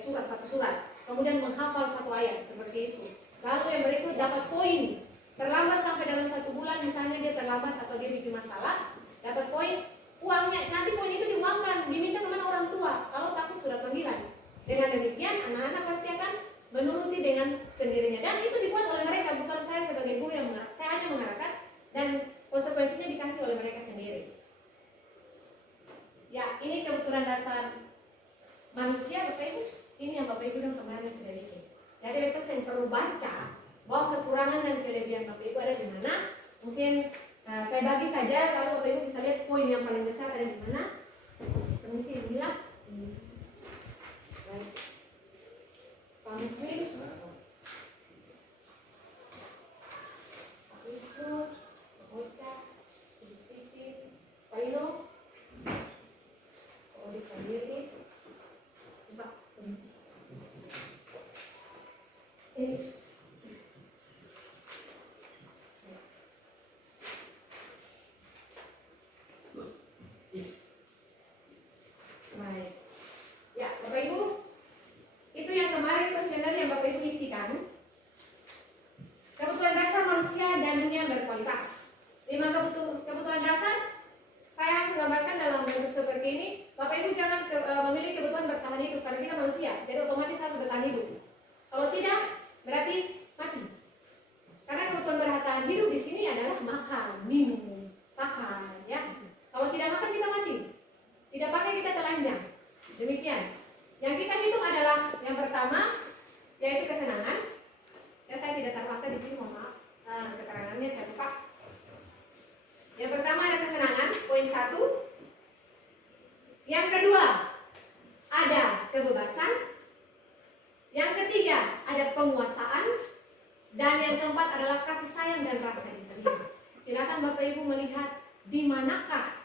surat, satu surat, kemudian menghafal satu ayat seperti itu. Lalu yang berikut dapat poin. Terlambat sampai dalam 1 bulan, misalnya dia terlambat atau dia bikin masalah, dapat poin, uangnya, nanti poin itu diuangkan, diminta kemana orang tua, kalau takut surat panggilan. Dengan demikian, anak-anak pasti akan menuruti dengan sendirinya. Dan itu dibuat oleh mereka, bukan saya sebagai guru yang mengarahkan, saya hanya mengarahkan, dan konsekuensinya dikasih oleh mereka sendiri. Ya, ini kebetulan dasar manusia, Bapak Ibu. Ini yang Bapak Ibu dan kemarin sudah bikin. Jadi kita yang perlu baca bahwa kekurangan dan kelebihan Bapak Ibu ada di mana. Mungkin saya bagi saja, lalu Bapak Ibu bisa lihat poin yang paling besar ada di mana. Permisi Ibu bilang. Baik. Pamfil. Isu, bocah, Ibu Siti, Pak Ino. Audit sendiri. Coba, permisi. Ini. Baik. Ya, Bapak Ibu, itu yang kemarin kuesioner yang Bapak Ibu kualitas. 5 kebutuhan dasar saya langsung gambarkan dalam bentuk seperti ini. Bapak Ibu jangan memilih kebutuhan bertahan hidup karena kita manusia, jadi otomatis harus bertahan hidup. Kalau tidak, berarti mati. Karena kebutuhan bertahan hidup di sini adalah makan, minum, pakai, ya. Kalau tidak makan kita mati, tidak pakai kita telanjang. Demikian. Yang kita hitung adalah yang pertama yaitu kesenangan. Ya, saya tidak terpaksa di sini, mohon maaf. Keterangannya saya lupa. Yang pertama ada kesenangan, poin 1. Yang kedua ada kebebasan. Yang ketiga ada penguasaan. Dan yang keempat adalah kasih sayang dan rasa diterima. Silakan Bapak Ibu melihat di manakah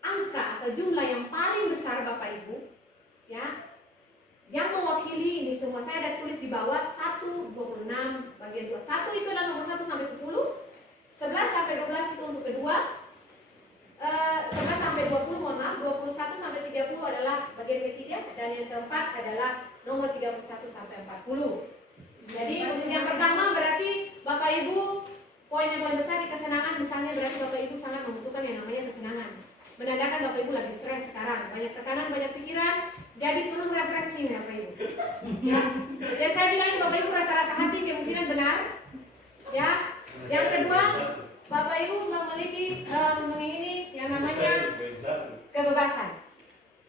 angka atau jumlah yang paling besar Bapak Ibu, ya, yang mewakili ini semua. Saya ada tulis di bawah 1, 26 bagian 2. 1 itu adalah nomor 1 sampai 10. 11 sampai 12 itu untuk kedua. 11 sampai 20, mohon maaf, 21 sampai 30 adalah bagian ketiga, dan yang keempat adalah nomor 31 sampai 40. Jadi untuk yang pertama berarti Bapak Ibu poin yang paling besar di kesenangan, misalnya berarti Bapak Ibu sangat membutuhkan yang namanya kesenangan. Menandakan Bapak Ibu lagi stres sekarang, banyak tekanan, banyak pikiran, jadi perlu refreshing Bapak Ibu. Ya, ya saya bilang Bapak Ibu rasa-rasa hati kemungkinan benar. Ya, yang kedua Bapak Ibu memiliki mengingini yang namanya kebebasan.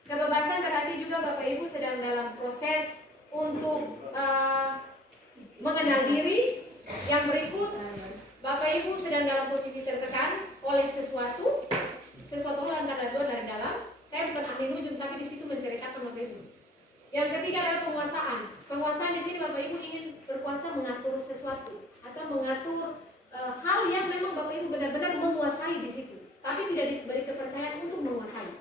Kebebasan berarti juga Bapak Ibu sedang dalam proses untuk mengenal diri. Yang berikut, Bapak Ibu sedang dalam posisi tertekan oleh sesuatu hal antara dua dari dalam. Saya bukan ahli nujum, tapi di situ menceritakan Bapak Ibu. Yang ketiga adalah penguasaan. Penguasaan di sini Bapak Ibu ingin berkuasa mengatur sesuatu atau mengatur hal yang memang Bapak Ibu benar-benar menguasai di situ, tapi tidak diberi kepercayaan untuk menguasai.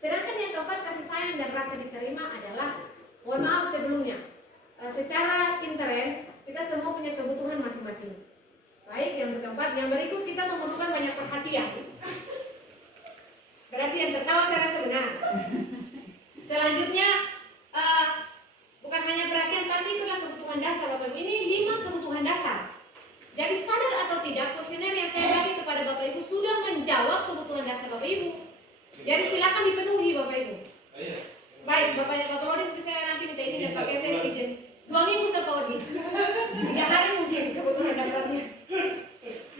Sedangkan yang keempat, kasih sayang dan rasa diterima adalah, mohon maaf sebelumnya, secara intern kita semua punya kebutuhan masing-masing. Baik, yang keempat, yang berikut kita membutuhkan banyak perhatian. Berarti yang tertawa saya rasa benar. Selanjutnya, bukan hanya perhatian, tapi itulah kebutuhan dasar Bapak Ibu. Ini 5 kebutuhan dasar. Jadi sadar atau tidak, kuesioner yang saya bagi kepada Bapak Ibu sudah menjawab kebutuhan dasar Bapak Ibu. Jadi silakan dipenuhi Bapak Ibu. Baik, Bapak Odi saya nanti minta ini dan Pak saya izin. 2 minggu saya Pak Odi. 3 hari mungkin kebutuhan dasarnya.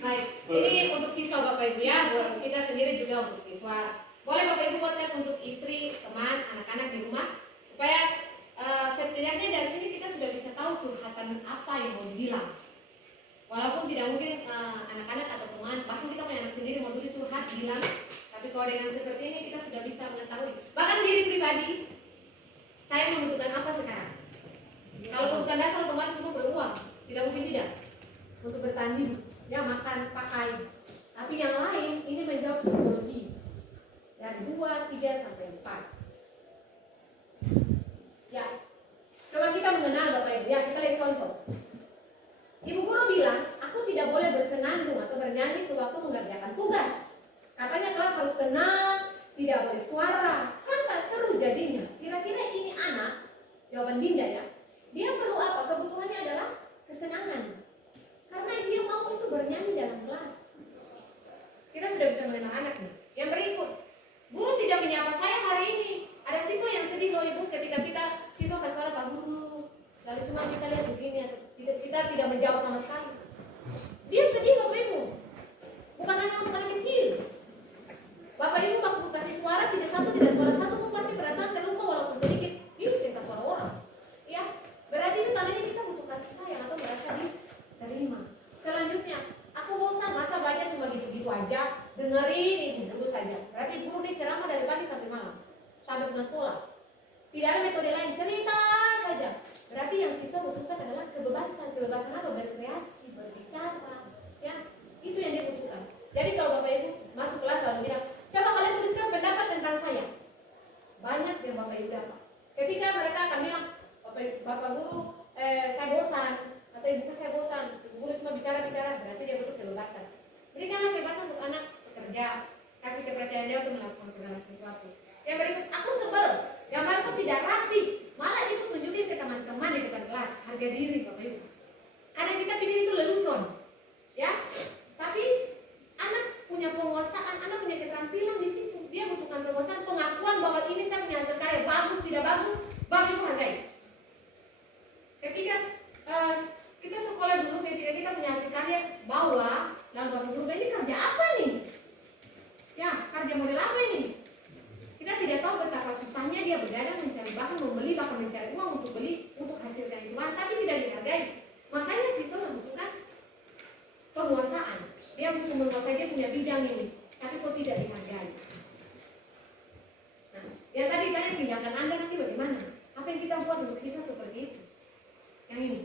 Baik, ini untuk siswa Bapak Ibu ya. Kita sendiri juga untuk siswa. Boleh Bapak Ibu buatkan untuk istri, teman, anak-anak di rumah supaya setidaknya dari sini kita sudah bisa tahu curhatan apa yang mau dibilang. Walaupun tidak mungkin anak-anak atau teman, bahkan kita punya anak sendiri mau dulu curhat bilang, tapi kalau dengan seperti ini kita sudah bisa mengetahui. Bahkan diri pribadi, saya membutuhkan apa sekarang? Kalau kebutuhan dasar otomatis semua beruang, tidak mungkin tidak untuk bertahan hidup, ya makan, pakai. Tapi yang lain ini menjawab psikologi dari 2, 3 sampai 4. Ya, coba kita mengenal Bapak Ibu ya, kita lihat contoh. Ibu guru bilang, aku tidak boleh bersenandung atau bernyanyi sewaktu mengerjakan tugas. Katanya kelas harus tenang, tidak boleh suara, kan tak seru jadinya. Kira-kira ini anak, jawaban Dinda ya, dia perlu apa? Kebutuhannya adalah kesenangan. Karena dia mau itu bernyanyi dalam kelas. Kita sudah bisa mengenal anak nih. Yang berikut, guru tidak menyapa saya hari ini. Ada siswa yang sedih loh Ibu ketika kita siswa ke suara Pak Guru. Lalu cuma kita lihat begini atau kita tidak menjawab sama sekali. Dia sedih Bapak Ibu. Bukan hanya untuk anak kecil. Bapak Ibu waktu kasih suara tidak suara satu pun pasti perasaan terluka walaupun sedikit. Yuk singkat suara orang. Ya, berarti itu tandanya kita butuh kasih sayang atau merasa diterima. Selanjutnya, aku bosan masa belajar cuma gitu-gitu aja. Dengerin ibu dulu saja. Berarti guru nih ceramah dari pagi sampai malam, sampai pulang sekolah. Tidak ada metode lain, cerita saja. Berarti yang siswa butuhkan adalah kebebasan. Kebebasan apa? Berkreasi, berbicara. Ya, itu yang dia butuhkan. Jadi kalau Bapak Ibu masuk kelas lalu bilang, coba kalian tuliskan pendapat tentang saya. Banyak yang Bapak Ibu dapat. Ketika mereka akan bilang, Bapak Guru, saya bosan. Atau Ibu Guru saya bosan. Ibu Guru cuma bicara-bicara. Berarti dia butuh kebebasan. Berikanlah kebebasan untuk anak bekerja. Kasih kepercayaan dia untuk melakukan segala sesuatu. Yang berikut, aku sebel. Gambarku tidak rapi. Malah itu tunjukin ke teman-teman di depan kelas. Harga diri Bapak Ibu. Karena kita pikir itu lelucon. Ya. Tapi bawa, lalu bapak guru bilang, ini kerja apa nih? Ya, kerja model apa ini? Kita tidak tahu betapa susahnya dia berdagang mencari bahan, membeli, bahkan mencari uang untuk beli, untuk hasilkan itu bahan, tapi tidak dihargai. Makanya siswa membutuhkan penguasaan. Dia butuh menguasai, dia punya bidang ini, tapi kok tidak dihargai. Nah, yang tadi tanya tindakan Anda nanti bagaimana? Apa yang kita buat untuk siswa seperti itu? Yang ini.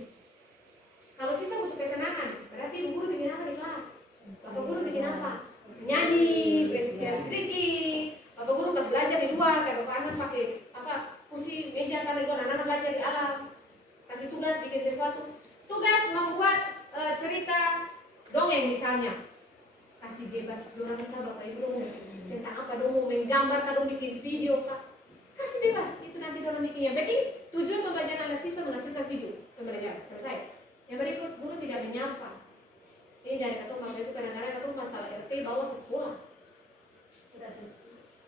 Kalau siswa butuh kesenangan, berarti ibu guru bikin apa di kelas? Bapak guru bikin apa? Nyanyi, kelas drinking. Bapak guru kasih belajar di luar, kayak bapak anak pakai apa? Kursi meja taruh di luar, anak-anak belajar di alam. Kasih tugas bikin sesuatu. Tugas membuat cerita dongeng misalnya. Kasih bebas, luar biasa bapak ibu dong. Tentang apa dong, mau menggambar, kadang bikin video, Kak. Kasih bebas, itu nanti dalam bikinnya. Berarti tujuan pembelajaran adalah siswa menghasilkan video pembelajaran. Selesai. Yang berikut, guru tidak menyapa. Ini dari ketua bapak ibu, kadang-kadang ketua masalah RT bawa ke sekolah. Udah sih.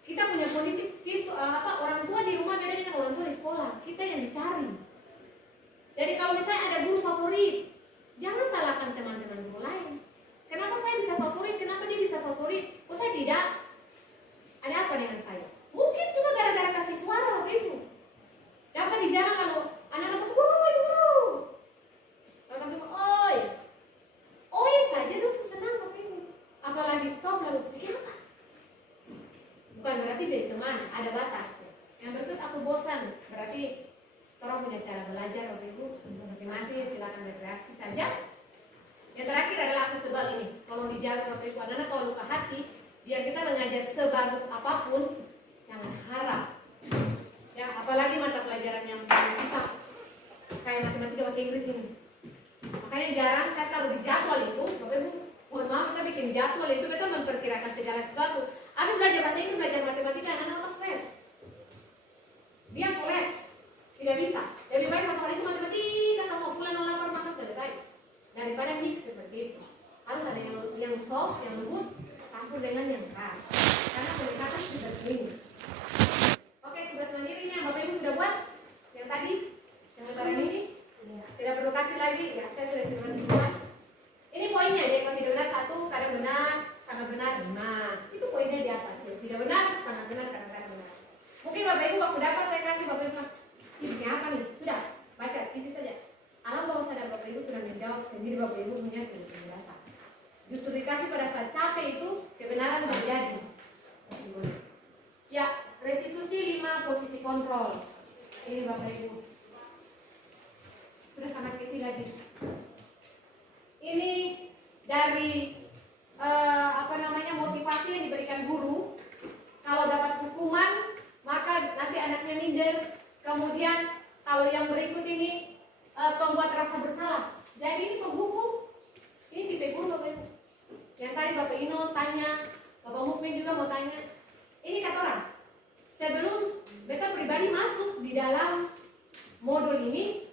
Kita punya kondisi siswa orang tua di rumah beda dengan orang tua di sekolah. Kita yang dicari. Jadi kalau misalnya ada guru favorit, jangan salahkan teman-teman guru lain. Kenapa saya bisa favorit? Kenapa dia bisa favorit? Kok saya tidak? Ada apa dengan saya? Mungkin cuma gara-gara kasih suara Bapak Ibu. Dapat di jalan lalu anak-anak guru, guru. Lalu cuma oi. Oi saja dosa senang Bapak Ibu. Apalagi stop lalu pikir apa? Bukan berarti jadi teman, ada batas. Yang berikut aku bosan, berarti orang punya cara belajar Bapak Ibu masing-masing, silakan berkreasi saja. Yang terakhir adalah aku sebal ini. Kalau di jalan Bapak Ibu, anak-anak kalau luka hati, biar kita mengajar sebagus apapun, jangan harap. Ya, apalagi mata pelajaran yang susah, kayak matematika bahasa Inggris ini. Makanya jarang saya taruh di jadwal itu, Bapak Ibu, mohon maaf kita bikin jadwal itu kita memperkirakan segala sesuatu. Habis belajar bahasa Inggris, belajar matematika, anak-anak stres. Dia kolaps, tidak bisa. Lebih baik satu hari itu matematika sama pulang 08 maka selesai. Daripada mix seperti itu. Harus ada yang soft, yang lembut, campur dengan yang keras. Karena pendekatan sudah sering. Oke, tugas mandirinya Bapak Ibu sudah buat? Yang tadi? Yang lebaran ini? Tidak perlu kasih lagi, ya saya sudah cuma buat. Ini poinnya, dia kalau tidak benar 1, kadang benar, sangat benar 5. Itu poinnya di atas. Ya. Tidak benar, sangat benar, kadang-kadang benar. Mungkin Bapak Ibu waktu dapat saya kasih Bapak Ibu bilang, ini apa nih? Sudah, baca, isi saja. Alam bawah sadar Bapak Ibu sudah menjawab sendiri, Bapak Ibu punya penjelasan. Justru dikasih pada saat capek itu kebenaran terjadi. Ya, restitusi 5 posisi kontrol. Ini Bapak Ibu. Sudah sangat kecil lagi. Ini dari motivasi yang diberikan guru. Kalau dapat hukuman, maka nanti anaknya minder. Kemudian kalau yang berikut ini pembuat rasa bersalah. Jadi ini penghukum. Ini tipe guru Bapak Ibu. Yang tadi Bapak Ino tanya, Bapak Mukmin juga mau tanya. Ini kata orang, sebelum beta pribadi masuk di dalam modul ini,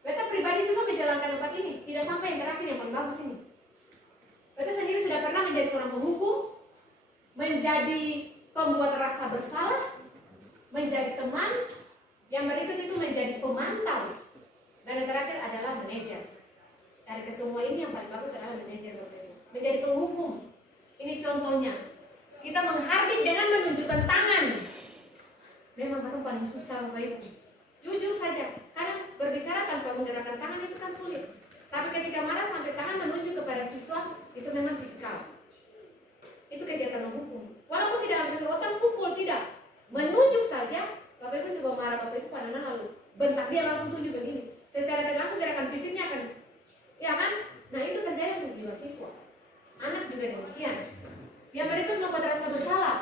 beta pribadi juga menjalankan tempat ini. Tidak sampai yang terakhir yang paling bagus ini. Beta sendiri sudah pernah menjadi seorang penghukum, menjadi pembuat rasa bersalah, menjadi teman, yang berikut itu menjadi pemantau, dan yang terakhir adalah manajer. Dari kesemua ini yang paling bagus adalah manajer, menjadi penghukum. Ini contohnya. Kita menghardik dengan menunjukkan tangan. Memang kata paling susah Bapak Ibu. Jujur saja, karena berbicara tanpa menggerakkan tangan itu kan sulit. Tapi ketika marah sampai tangan menunjuk kepada siswa, itu memang tipikal. Itu kegiatan menghukum. Walaupun tidak ambil serotan, pukul tidak. Menunjuk saja, Bapak Ibu coba marah Bapak Ibu pada anak lalu bentak dia langsung tunjuk begini. Secara tidak langsung gerakan fisiknya akan, ya kan? Nah itu terjadi untuk jiwa siswa. Anak juga demikian. Yang berikut membuat rasa bersalah,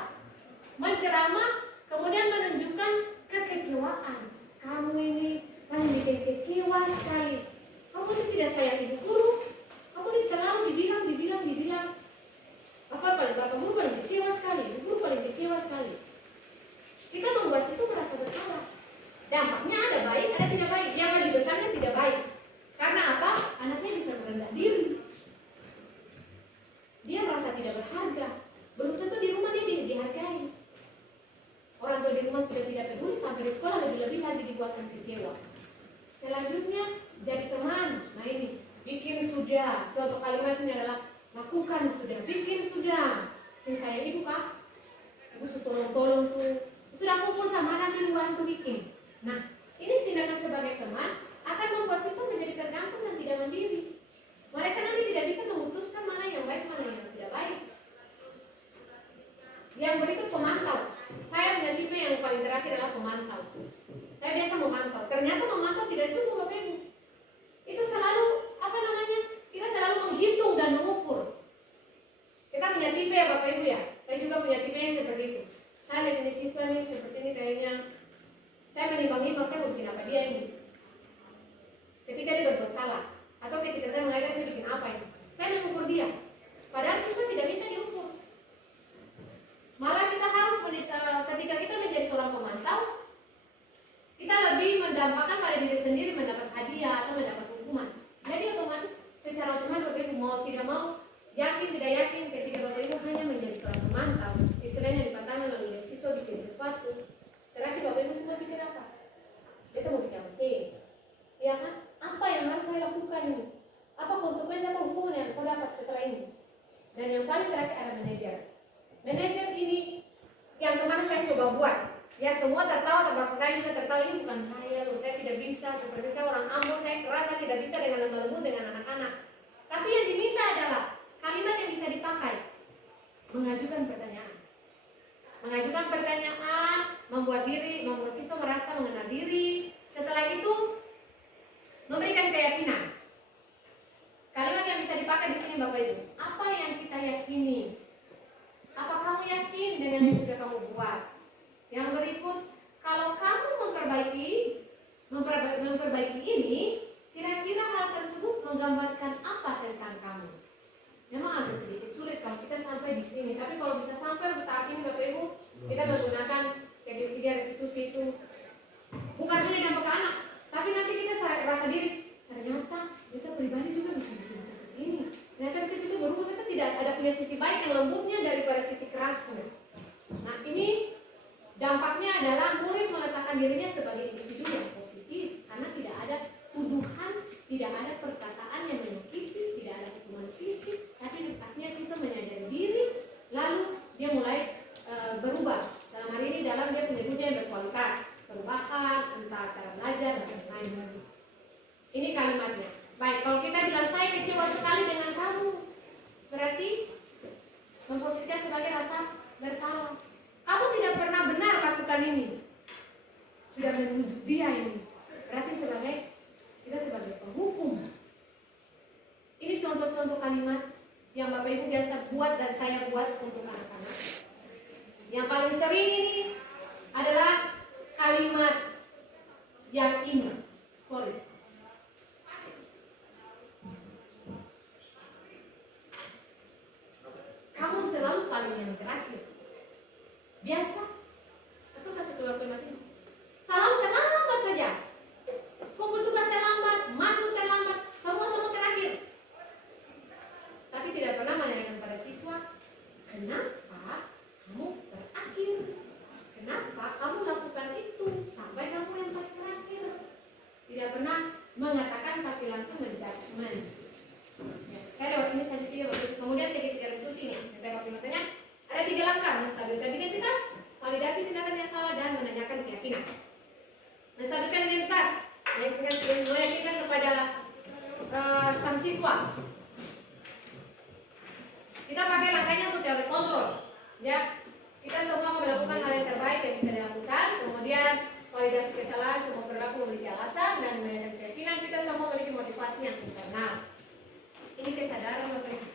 menceramah, kemudian menunjukkan kekecewaan. Kamu ini bikin kecewa sekali. Kamu itu tidak sayang ibu guru. Kamu ini selalu dibilang. Bapak guru paling kecewa sekali, ibu guru paling kecewa sekali. Kita membuat siswa merasa bersalah. Dampaknya ada baik, ada tidak baik. Yang lebih besarnya tidak baik. Karena apa? Anaknya bisa merendah diri. Dia merasa tidak berharga. Belum tentu di rumah dia dihargai. Orang tua di rumah sudah tidak peduli, sampai di sekolah lebih-lebih lagi dibuatkan kecewa. Selanjutnya jadi teman. Nah ini bikin sudah. Contoh kalimat sini adalah lakukan sudah, bikin sudah. Sing saya ibu kak, ibu tolong tuh. Sudah kumpul sama nanti bantu bikin. Nah, ini tindakan sebagai teman akan membuat siswa menjadi tergantung dan tidak mandiri. Mereka nanti tidak bisa memutuskan mana yang baik, mana yang tidak baik. Yang berikut pemantau. Saya punya tipe yang paling terakhir adalah pemantau. Saya biasa memantau. Ternyata memantau tidak cukup Bapak Ibu. Itu selalu kita selalu menghitung dan mengukur. Kita punya tipe ya Bapak Ibu ya. Saya juga punya tipe yang seperti itu. Saya lihat ini siswa nih seperti ini kayaknya. Saya menimbang-nimbang saya mau bikin apa dia ini. Ketika dia berbuat salah atau ketika saya mengajar saya bikin apa ini. Saya mengukur dia. Padahal siswa tidak minta diukur. Malah kita harus ketika kita menjadi seorang pemantau, kita lebih mendampakkan pada diri sendiri mendapat hadiah atau mendapat hukuman. Jadi otomatis secara otomatis Bapak Ibu mau tidak mau, yakin tidak yakin, ketika Bapak Ibu hanya menjadi seorang pemantau, istilahnya dipantang lalu lihat siswa bikin sesuatu, terakhir Bapak Ibu cuma pikir apa? Kita mau bikin apa sih? Ya kan? Apa yang harus saya lakukan ini? Apa konsekuensi, apa hukuman yang kau dapat setelah ini? Dan yang paling terakhir ada manajer. Manajer ini yang kemarin saya coba buat. Ya semua tertawa, termasuk saya juga tertawa, ini bukan saya loh, saya tidak bisa, seperti saya orang Ambon, saya keras, saya tidak bisa dengan lemah lembut dengan anak-anak. Tapi yang diminta adalah kalimat yang bisa dipakai. Mengajukan pertanyaan. Mengajukan pertanyaan, membuat siswa merasa mengenal diri. Setelah itu, memberikan keyakinan. Kalimat yang bisa dipakai di sini Bapak Ibu. Apa yang kita yakini? Apa kamu yakin dengan yang sudah kamu buat? Yang berikut, kalau kamu memperbaiki ini, kira-kira hal tersebut menggambarkan apa tentang kamu? Memang agak sedikit sulit kalau kita sampai di sini, tapi kalau bisa sampai untuk tahap ini Bapak Ibu, kita menggunakan segitiga restitusi itu bukan hanya dampak ke anak, tapi nanti kita rasa diri, ternyata kita pribadi juga bisa bikin seperti ini. Ternyata kita juga berubah, kita tidak ada punya sisi baik yang lembutnya daripada sisi kerasnya. Nah ini dampaknya adalah murid meletakkan dirinya sebagai individu yang positif karena tidak ada tuduhan, tidak ada perkataan yang menyakiti, tidak ada hukuman fisik, tapi artinya siswa menyadari diri, lalu dia mulai berubah. Dalam hari ini dalam dia punya dunia yang berkualitas, perubahan, entah cara belajar dan lain-lain. Ini kalimatnya. Baik, kalau kita bilang saya kecewa sekali dengan kamu, berarti memposisikan sebagai rasa bersalah. Kamu tidak pernah benar lakukan ini. Sudah menuju dia ini. Berarti kita sebagai penghukum. Ini contoh-contoh kalimat yang Bapak Ibu biasa buat dan saya buat untuk anak-anak. Yang paling sering ini adalah kalimat yang ini. Kamu selalu paling yang terakhir. Biasa? Atau kasih keluar kalimat ini? Selalu terlambat saja. Kumpul tugas terlambat, masuk terlambat, semua terakhir. Tapi tidak pernah menanyakan pada siswa, kenapa kamu terakhir? Kenapa kamu lakukan itu sampai kamu yang paling terakhir? Tidak pernah mengatakan tapi langsung menjudgment. Ya, saya lewat ini saja kemudian segitiga restitusi ini. Saya waktu bertanya, ada 3 langkah: menstabilkan identitas, validasi tindakan yang salah, dan menanyakan keyakinan. Menstabilkan identitas, meyakinkan kepada sang siswa. Kita pakai langkahnya untuk teori kontrol. Ya, kita semua melakukan hal yang terbaik yang bisa dilakukan. Kemudian validasi kesalahan, semua perilaku memiliki alasan, dan menanyakan keyakinan. Kita semua memiliki motivasi yang internal. Ini kesadaran Bapak Ibu.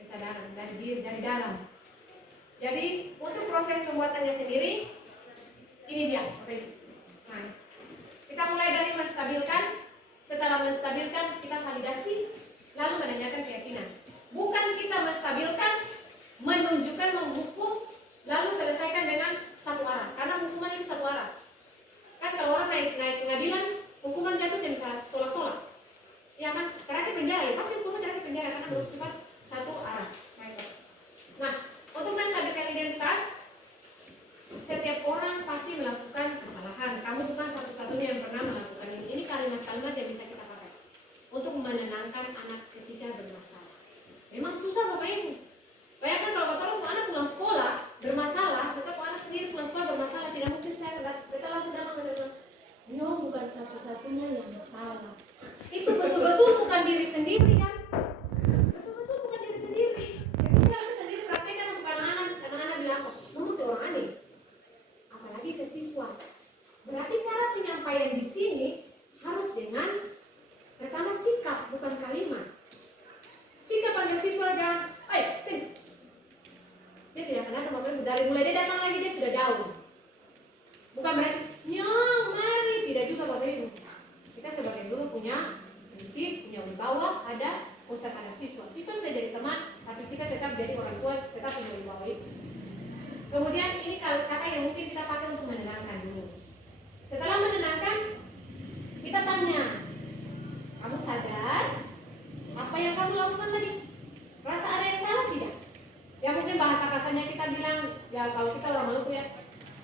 Kesadaran dari dalam. Jadi untuk proses pembuatannya sendiri, ini dia Bapak Ibu. Nah, kita mulai dari menstabilkan. Setelah menstabilkan, kita validasi, lalu menanyakan keyakinan. Bukan kita menstabilkan, menunjukkan, menghukum, lalu selesaikan dengan satu arah. Karena hukuman itu satu arah. Kan kalau orang naik pengadilan, hukuman jatuh saya bisa tolak-tolak. Ya kan, terakhir penjara, ya pasti hukuman terakhir penjara karena bersifat satu arah. Nah, untuk menstabilkan identitas, setiap orang pasti melakukan kesalahan. Kamu bukan satu-satunya yang pernah melakukan ini. Ini kalimat-kalimat yang bisa kita pakai untuk menenangkan anak ketika bermasalah. Memang susah Bapak Ibu. Bayangkan kalau Bapak Ibu anak pulang sekolah bermasalah, tetap anak sendiri pulang sekolah bermasalah, tidak mungkin kita langsung datang bilang, "No, bukan satu-satunya yang salah." Itu betul-betul bukan diri sendiri kan? Betul-betul bukan diri sendiri. Ketika kita sendiri praktekkan untuk anak-anak, anak-anak bilang apa? "Kamu tuh orang aneh." Apalagi ke siswa. Berarti cara penyampaian di sini harus dengan pertama sikap, bukan kalimat. Sikap panggil siswa dan, dia tidak kenal sama Bapak Ibu. Dari mulai dia datang lagi dia sudah down. Bukan berarti, nyong mari, tidak juga Bapak Ibu. Kita sebagai guru punya prinsip, punya wibawa, ada terhadap siswa. Siswa bisa jadi teman, tapi kita tetap jadi orang tua, tetap punya wibawa itu. Kemudian ini kata yang mungkin kita pakai untuk menenangkan dulu. Setelah menenangkan, kita tanya, kamu sadar apa yang kamu lakukan tadi? Rasa ada yang salah tidak? Ya mungkin bahasa kasarnya kita bilang, ya kalau kita orang Maluku ya,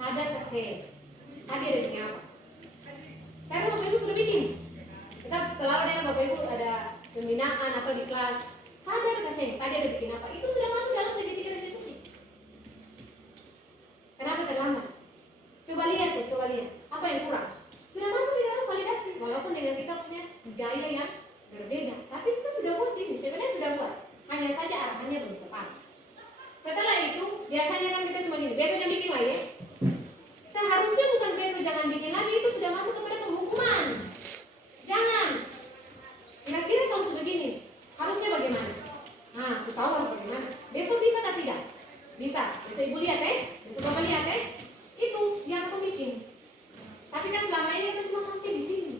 sadar kasih. Tadi ada bikin apa? Saya tuh Bapak Ibu sudah bikin. Kita selalu dengan Bapak Ibu ada pembinaan atau di kelas, sadar kasih. Tadi ada bikin apa? Itu sudah masuk dalam segitiga restitusi. Kenapa terlambat? Coba lihat ya, coba lihat. Apa yang kurang? Sudah masuk di dalam validasi. Walaupun dengan kita punya gaya yang berbeda, tapi kita sudah buat ini. Sebenarnya sudah buat. Hanya saja arahannya belum tepat. Setelah itu, biasanya kan kita cuma gini, besok jangan bikin lagi ya. Seharusnya bukan besok jangan bikin lagi, itu sudah masuk kepada penghukuman. Jangan. Kira-kira kalau sudah gini, harusnya bagaimana? Nah, sudah tahu harus bagaimana. Besok bisa atau tidak? Bisa. Besok ibu lihat besok bapak lihat itu yang aku bikin. Tapi kan selama ini kita cuma sampai di sini.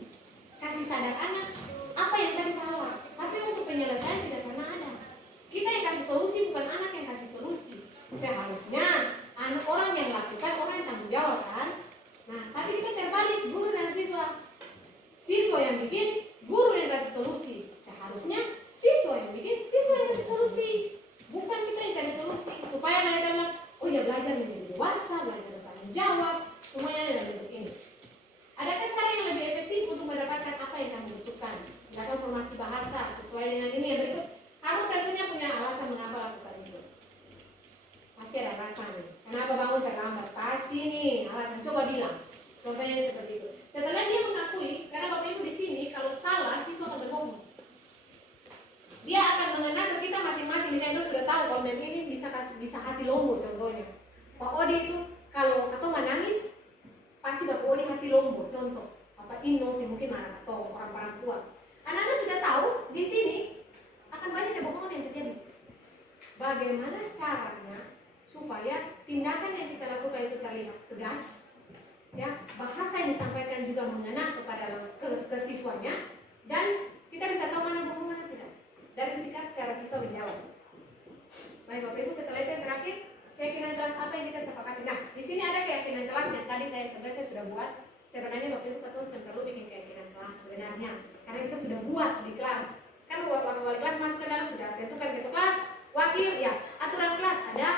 Kasih sadar anak, apa yang tadi salah. Tapi untuk penyelesaian tidak pernah ada. Kita yang kasih solusi, bukan anak yang kasih solusi. Seharusnya anak orang yang lakukan, orang yang tanggung jawab kan. Nah, tapi kita terbalik, guru dan siswa. Siswa yang bikin, guru yang kasih solusi. Seharusnya siswa yang bikin, siswa yang kasih solusi. Bukan kita yang cari solusi. Supaya mereka bilang, oh ya belajar menjadi dewasa, belajar bertanggung jawab, semuanya dalam bentuk ini. Adakah cara yang lebih efektif untuk mendapatkan apa yang kamu butuhkan? Silakan formasi bahasa sesuai dengan ini yang berikut. Kamu tentunya punya alasan mengapa lakukan itu. Pasti ada alasan. Kenapa bangun terlambat? Pasti nih alasan. Coba bilang. Contohnya seperti itu. Setelah dia mengakui, karena Bapak Ibu di sini kalau salah siswa akan berbohong. Dia akan mengenal ke kita masing-masing. Misalnya itu sudah tahu kalau memang ini bisa hati lombo contohnya. Pak Odi itu kalau atau menangis pasti Bapak Odi hati lombo contoh. Apa Ino sih mungkin marah atau orang-orang kuat. Anak-anak sudah tahu di sini akan banyak kebohongan yang terjadi. Bagaimana caranya supaya tindakan yang kita lakukan itu terlihat tegas, ya, bahasa yang disampaikan juga mengena kepada ke siswanya, dan kita bisa tahu mana bohong mana tidak dari sikap cara siswa menjawab. Baik Bapak Ibu, setelah itu yang terakhir, keyakinan kelas apa yang kita sepakati. Nah, di sini ada keyakinan kelas yang tadi saya sudah buat. Sebenarnya Bapak Ibu kata saya perlu bikin keyakinan kelas sebenarnya, karena kita sudah buat di kelas. Kan waktu wali kelas masuk ke dalam sudah tentukan ketua kelas, wakil, ya aturan kelas ada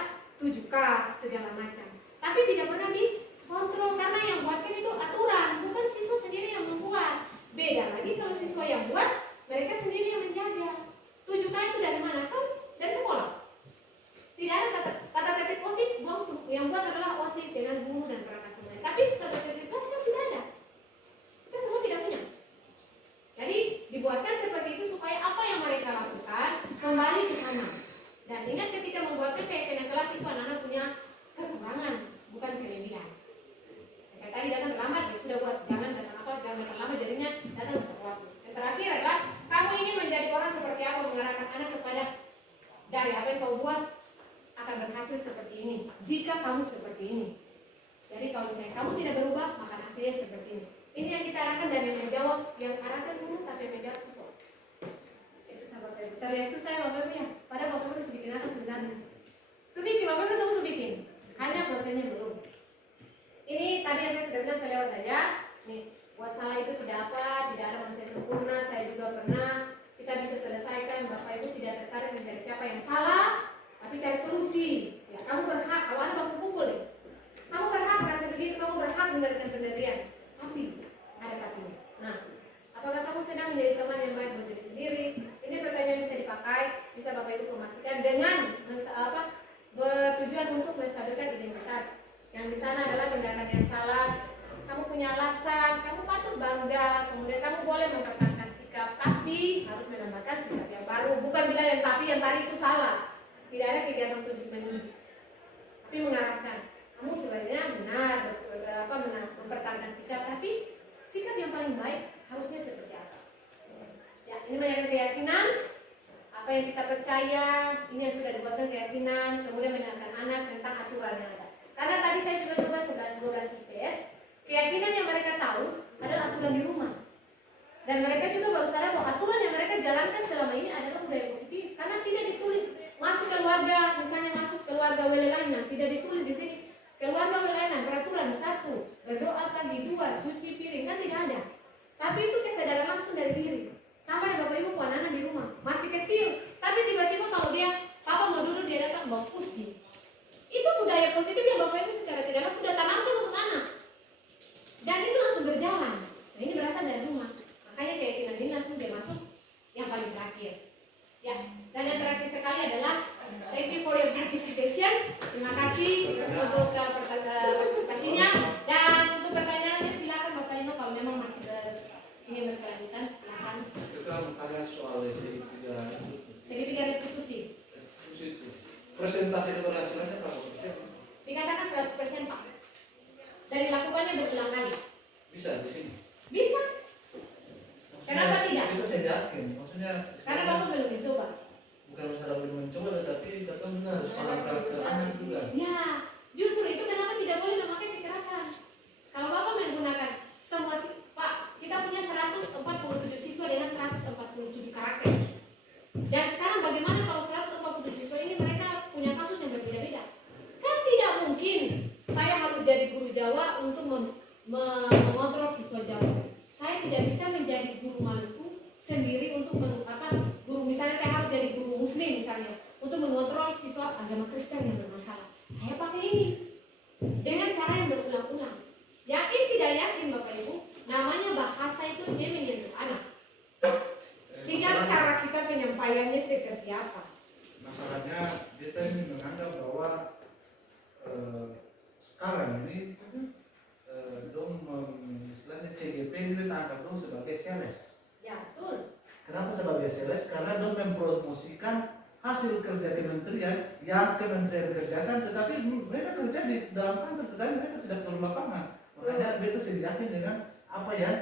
7K segala macam. Tapi tidak pernah dikontrol karena yang buatkan itu aturan, bukan siswa sendiri yang membuat. Beda lagi kalau siswa yang buat, mereka sendiri yang menjaga. 7K itu dari mana? Kan dari sekolah. Tidak ada tata tertib OSIS, yang buat adalah OSIS dengan guru dan perangkat semuanya. Tapi tata tertib kelas kan tidak ada. Kita semua tidak punya. Jadi dibuatkan seperti itu supaya apa yang mereka lakukan kembali ke sana. Dan ingat ketika membuatkan keyakinan kelas itu anak-anak punya kekurangan, bukan kelebihan. Kayak tadi datang terlambat, ya sudah buat jangan datang terlambat jadinya datang tepat waktu. Yang terakhir adalah kamu ingin menjadi orang seperti apa, mengarahkan anak kepada dari apa yang kau buat akan berhasil seperti ini. Jika kamu seperti ini. Jadi kalau misalnya kamu tidak berubah, maka hasilnya seperti ini. Ini yang kita arahkan dan yang menjawab, yang arahkan guru tapi yang menjawab siswa. Itu sahabat Ibu. Terlihat susah ya Bapak Ibu ya. Padahal Bapak Ibu sudah bikin apa sebenarnya? Subikin, Bapak Ibu semua subikin. Hanya prosesnya belum. Ini tadi yang saya sudah bilang saya lewat saja. Nih, buat salah itu tidak apa, tidak ada manusia sempurna. Saya juga pernah. Kita bisa selesaikan. Bapak Ibu tidak tertarik mencari siapa yang salah, tapi cari solusi. Ya, kamu berhak. Kalau ada baku pukul deh. Kamu berhak merasa begitu. Kamu berhak mendapatkan penderian. Tapi ada tapinya. Nah, apakah kamu sedang menjadi teman yang baik buat diri sendiri, mengenalkan sikap yang baru, bukan bilang yang tadi itu salah. Tidak ada kegiatan tunjuk menunjuk, tapi mengarahkan kamu sebenarnya benar mempertahankan sikap, tapi sikap yang paling baik harusnya seperti apa. Ya, ini mengenai keyakinan, apa yang kita percaya, ini yang sudah dibuatkan keyakinan, kemudian mengingatkan anak tentang aturan yang ada. Karena tadi saya juga coba 11-12 IPS, keyakinan yang mereka tahu adalah aturan di rumah. Dan mereka juga baru sadar bahwa aturan yang mereka jalankan selama ini adalah budaya positif, karena tidak ditulis masuk keluarga, misalnya masuk keluarga welelainan, tidak ditulis di sini keluarga welelainan peraturan 1, berdoa pagi, 2, cuci piring, kan tidak ada. Tapi itu kesadaran langsung dari diri. Sama ada bapak ibu anak-anak di rumah masih kecil, tapi tiba-tiba kalau dia papa mau duduk dia datang bawa kursi. Itu budaya positif yang bapak ibu secara tidak langsung sudah tanamkan untuk anak, dan itu langsung berjalan. Nah, ini berasal dari rumah. Makanya keyakinan ini langsung dia masuk yang paling terakhir. Ya, dan yang terakhir sekali adalah thank you for your participation. Terima kasih untuk partisipasinya, dan untuk pertanyaannya silakan bapak ibu kalau memang masih ingin berkelanjutan silakan. Kita bertanya soal Segitiga restitusi. itu. Presentasi keberhasilannya berapa persen? Dikatakan 100% Pak. Dan dilakukannya berulang kali. Bisa di sini. Bisa. Kenapa tidak? Kita saya yakin, maksudnya. Karena bapak belum mencoba. Bukan masalah belum mencoba, tetapi kita benar harus arahkan ke anak juga. Ya, justru itu kenapa tidak boleh memakai kekerasan. Kalau bapak menggunakan semua Pak, kita punya 147 siswa dengan 147 karakter. Dan sekarang bagaimana kalau 147 siswa ini mereka punya kasus yang berbeda-beda? Kan tidak mungkin saya harus jadi guru Jawa untuk mengontrol siswa Jawa. Saya tidak bisa menjadi guru Maluku sendiri untuk guru, misalnya saya harus jadi guru Muslim misalnya untuk mengontrol siswa agama Kristen yang bermasalah. Saya pakai ini dengan cara yang berulang-ulang. Yakin tidak yakin Bapak Ibu, namanya bahasa itu dia menyentuh anak. Tinggal cara kita penyampaiannya seperti apa. Masalahnya kita ini menganggap bahwa sekarang ini dong istilahnya CGP ini kita anggap dong sebagai sales. Ya betul. Kenapa sebagai sales? Karena dong mempromosikan hasil kerja kementerian yang kementerian kerjakan, tetapi mereka kerja di dalam kantor, tetapi mereka tidak turun lapangan. Makanya beta yakin dengan apa yang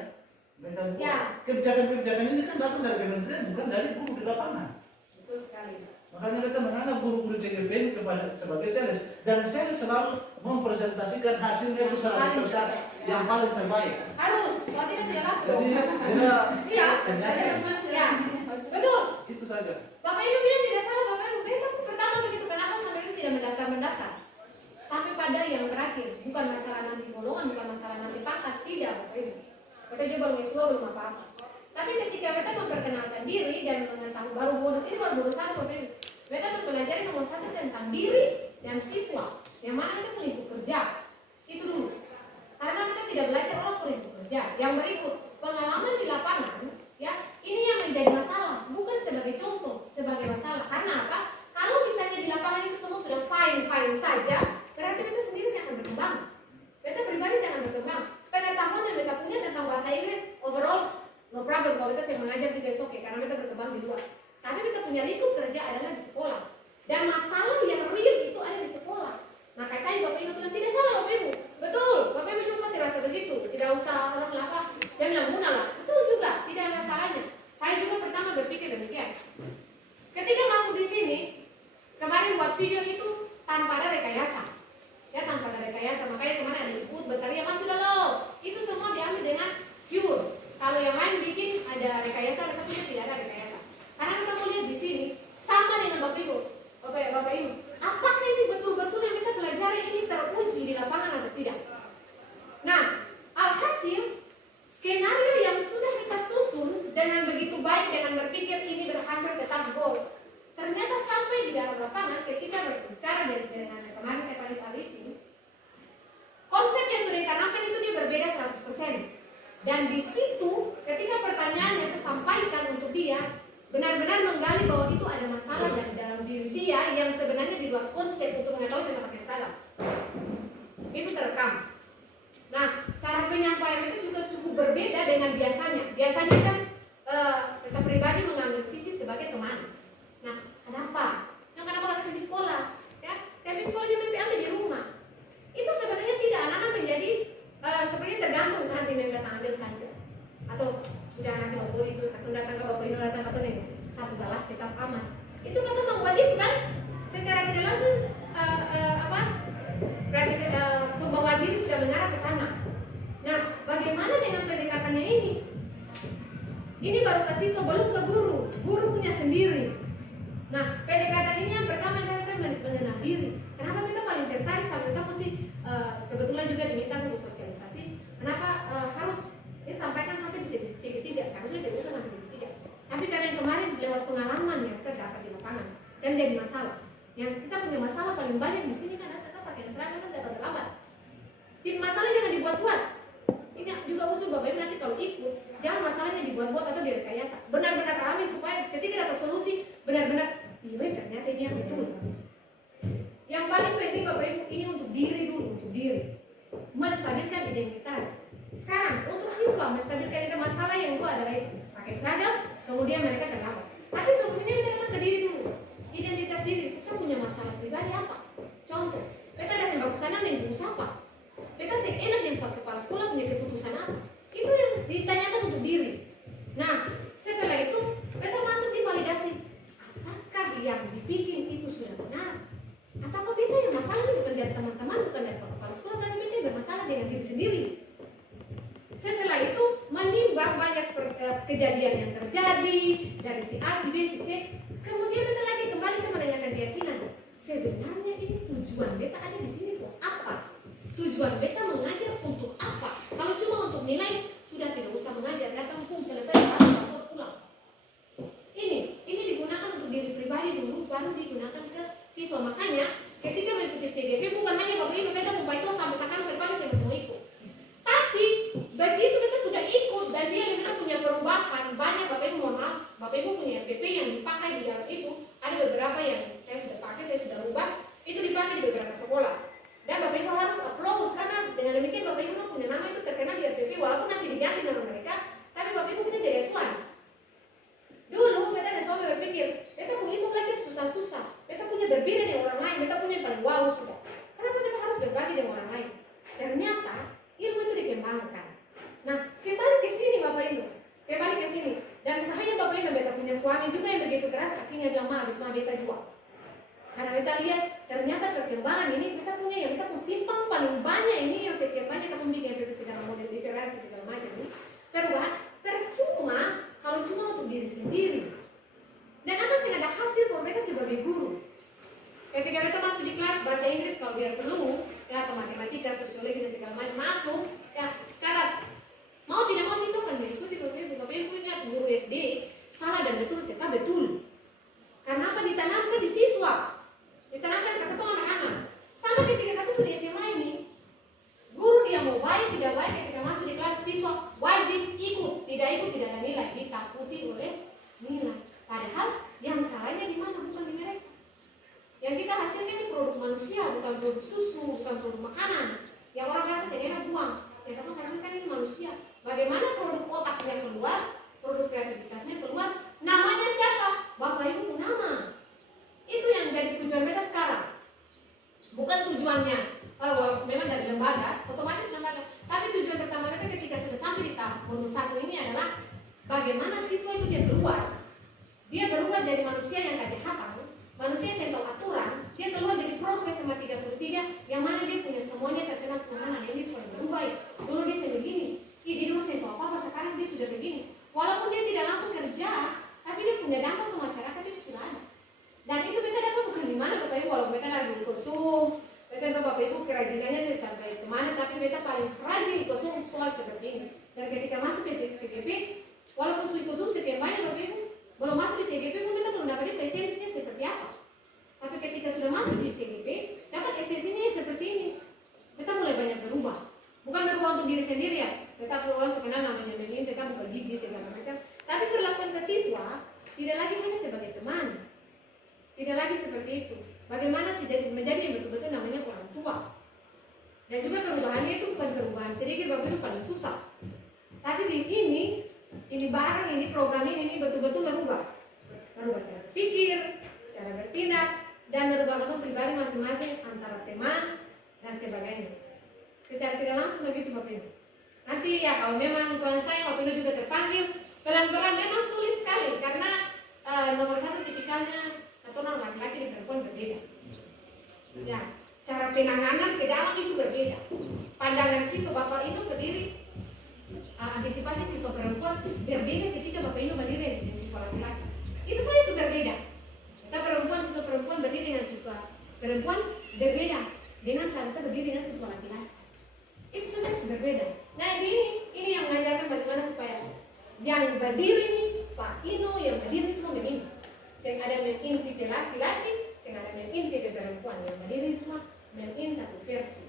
mereka buat. Ya. Kebijakan-kebijakan ini kan datang dari kementerian, bukan dari guru di lapangan. Betul sekali. Makanya mereka menganggap guru-guru CGP ini sebagai sales, dan sales selalu mempresentasikan hasilnya itu 100% yang paling terbaik. Harus, kalau tidak laku. Jadi Iya. saya yakin. Ya. Betul. Itu saja. Bapak Ibu bilang tidak salah, Bapak Ibu. Beta pertama begitu, kenapa sampai itu tidak mendaftar? Sampai pada yang terakhir, bukan masalah nanti golongan, bukan masalah nanti pangkat, tidak Bapak Ibu. Kita juga belum S2, belum apa-apa. Tapi ketika kita memperkenalkan diri dan mengetahui baru bonus ini baru bonus 1 Bapak Ibu. Kita mempelajari nomor 1 tentang diri dan siswa, yang mana kita peliput kerja. Itu dulu. Karena kita tidak belajar orang peliput kerja. Yang berikut, pengalaman di lapangan, ya, ini yang menjadi masalah, bukan sebagai contoh, sebagai masalah. Karena apa? Kalau misalnya di lapangan itu semua sudah fine saja, berarti kita sendiri yang akan berkembang. Kita pribadi yang akan berkembang. Pengetahuan yang kita punya tentang bahasa Inggris overall no problem kalau kita saya mengajar di besok ya, karena kita berkembang di luar. Tapi kita punya lingkup kerja adalah di sekolah. Dan masalah yang real itu ada di sekolah. Nah, kayak tadi Bapak Ibu bilang tidak salah Bapak Ibu. Betul, Bapak Ibu juga pasti rasa begitu. Tidak usah orang apa, dia bilang guna lah. Betul juga, tidak ada salahnya. Saya juga pertama berpikir demikian. Ketika masuk di sini, kemarin buat video itu tanpa ada rekayasa. Ya, tanpa ada rekayasa. Makanya kemarin ada input, berkarya masuk loh. Itu semua diambil dengan pure. Kalau yang lain bikin ada rekayasa, mereka punya tidak ada rekayasa. Karena kita mau lihat di sini sama dengan Bapak Ibu. Bapak Ibu, apakah ini betul-betul yang kita pelajari ini teruji di lapangan atau tidak? Nah, alhasil skenario yang sudah kita susun dengan begitu baik, dengan berpikir ini berhasil tetap goal. Ternyata sampai di dalam lapangan ketika berbicara dengan kemarin saya kali ini, konsep yang sudah ditanamkan itu dia berbeda 100%. Dan di situ ketika pertanyaannya tersampaikan untuk dia, benar-benar menggali bahwa itu ada masalah dari dalam diri dia yang sebenarnya di luar konsep untuk mengetahui tentang pakai salah. Itu terekam. Nah, cara penyampaian itu juga cukup berbeda dengan biasanya. Biasanya kan kita pribadi mengambil sisi kelas tetap aman. Itu kata membuat itu kan secara tidak langsung berarti pembawa diri sudah mengarah ke sana. Nah, bagaimana dengan pendekatannya ini? Ini baru ke siswa, belum ke guru. Guru punya sendiri. Nah, pendekatan ini yang pertama adalah kan mengenal diri. Kenapa kita paling tertarik sampai kita mesti kebetulan juga diminta untuk sosialisasi. Kenapa harus disampaikan sampai di segi 3? Seharusnya tidak bisa sampai segi 3. Tapi karena yang kemarin lewat pengalaman yang terdapat di lapangan dan jadi masalah. Yang kita punya masalah paling banyak di sini kan kita pakai seragam kan datang terlambat. Tim masalah jangan dibuat-buat. Ini juga usul Bapak Ibu nanti kalau ikut, jangan masalahnya dibuat-buat atau direkayasa. Benar-benar alami supaya ketika dapat solusi benar-benar, iya ternyata ini yang betul. Yang paling penting Bapak Ibu ini untuk diri dulu, untuk diri. Menstabilkan identitas. Sekarang untuk siswa menstabilkan itu masalah yang itu adalah itu pakai seragam, kemudian mereka terlambat. Tapi sebelumnya kita datang ke diri dulu. Identitas diri, kita punya masalah pribadi apa? Contoh, kita ada sembako sana dan ibu apa? Mereka seenak yang Pak Kepala Sekolah punya keputusan apa? Itu yang ditanyakan untuk diri. Nah, setelah itu kita masuk di validasi. Apakah yang dibikin itu sudah benar? Atau beta yang masalah itu bukan dari teman-teman, bukan dari Pak Kepala Sekolah, tapi beta yang bermasalah dengan diri sendiri. Setelah itu menimbang banyak kejadian yang terjadi dari si A, si B, si C. Kemudian beta lagi kembali ke menanyakan keyakinan. Sebenarnya ini tujuan beta ada di sini untuk apa? Tujuan beta mengajar untuk apa? Kalau cuma untuk nilai, sudah tidak usah mengajar, datang pun selesai, lapor pulang. Ini digunakan untuk diri pribadi dulu, baru digunakan ke siswa. Makanya ketika mengikuti CGP bukan hanya Bapak Ibu beta mau itu sampai sekarang ke depan saya semua ikut. Tapi begitu beta sudah ikut dan dia kita punya perubahan banyak. Bapak Ibu mohon maaf, Bapak Ibu punya RPP yang dipakai di dalam itu. Ada beberapa yang saya sudah pakai, saya sudah rubah, itu dipakai di beberapa sekolah. Dan Bapak Ibu harus applause karena dengan demikian Bapak Ibu punya nama itu terkenal di RPP walaupun nanti diganti nama mereka, tapi Bapak Ibu punya jadi acuan. Dulu beta dan suami berpikir, beta punya itu belajar susah-susah, beta punya berbeda dengan orang lain, beta punya yang paling wow sudah. Kenapa beta harus berbagi dengan orang lain? Ternyata ilmu itu dikembangkan. Nah, kembali ke sini Bapak Ibu, kembali ke sini. Dan hanya Bapak Ibu beta punya suami juga yang begitu keras, akhirnya bilang habis beta jual. Karena kita lihat ternyata perkembangan ini kita punya yang kita pun simpang paling banyak ini yang setiap banyak kita pun bikin segala model literasi segala macam ini perubahan percuma kalau cuma untuk diri sendiri. Dan akan sih ada hasil kalau mereka sebagai guru. Ketika mereka masuk di kelas bahasa Inggris kalau biar perlu ya atau matematika, sosiologi dan segala macam masuk ya catat mau tidak mau siswa kan mengikuti Bapak Ibu punya guru SD salah dan betul tetap betul. Karena apa ditanamkan di siswa. Ditanamkan ke ketua anak-anak. Sama ketika kamu sudah SMA ini, guru dia mau baik tidak baik ketika masuk di kelas siswa wajib ikut, tidak ikut tidak ada nilai, ditakuti oleh nilai. Padahal yang salahnya di mana bukan di mereka. Yang kita hasilkan ini produk manusia, bukan produk susu, bukan produk makanan. Yang orang biasa seenak buang. Yang kita hasilkan ini manusia. Bagaimana produk otaknya keluar, produk kreativitasnya keluar, namanya siapa? Bapak Ibu nama. Itu yang jadi tujuan beta sekarang. Bukan tujuannya memang dari lembaga, otomatis lembaga. Tapi tujuan pertama beta ketika sudah sampai di tahap modul 1 ini adalah bagaimana siswa itu dia berubah. Dia berubah jadi manusia yang kejahatan, manusia yang tahu aturan. Dia keluar dari Pro SMA 33 yang mana dia punya semuanya terkena pengalaman ini sudah berubah. Dulu dia sebegini, dia dulu saya tahu apa, sekarang dia sudah begini. Walaupun dia tidak langsung kerja, tapi dia punya dampak ke masyarakat itu sudah ada. Dan itu beta dapat bukan di mana Bapak Ibu, walaupun beta lagi di kosum, saya tahu Bapak Ibu kerajinannya sampai kemana, tapi beta paling rajin di kosum sekolah seperti ini. Dan ketika masuk ke CGP, walaupun sudah kosum sekian banyak Bapak Ibu, belum masuk di CGP pun beta belum dapat esensinya seperti apa. Tapi ketika sudah masuk di CGP, dapat esensinya seperti ini. Beta mulai banyak berubah. Bukan berubah untuk diri sendiri ya, beta perlu langsung kenal namanya ini, beta bukan gigi segala macam. Tapi perlakuan ke siswa tidak lagi hanya sebagai teman. Tidak lagi seperti itu. Bagaimana sih menjadi yang betul-betul namanya orang tua. Dan juga perubahannya itu bukan perubahan sedikit, Bapak itu paling susah. Tapi di ini barang ini program ini betul-betul merubah cara pikir, cara bertindak, dan merubah bentuk pribadi masing-masing antara teman dan sebagainya. Secara tidak langsung begitu Bapak Ibu. Nanti ya kalau memang Tuhan saya Bapak Ibu juga terpanggil, pelan-pelan memang sulit sekali karena nomor satu tipikalnya keturunan laki-laki dan perempuan berbeda. Ya, cara penanganan ke dalam itu berbeda. Pandangan siswa Bapak Ino berdiri antisipasi siswa perempuan berbeda ketika Bapak Ino berdiri dengan siswa laki-laki. Itu saja sudah berbeda. Kita siswa perempuan berdiri dengan siswa perempuan berbeda dengan saat kita berdiri dengan siswa laki-laki. Itu sudah berbeda. Nah ini yang mengajarkan bagaimana supaya yang berdiri ini Pak Ino yang berdiri cuma begini. Yang ada menginti laki-laki, yang ada menginti perempuan. Yang berdiri cuma menginti satu versi.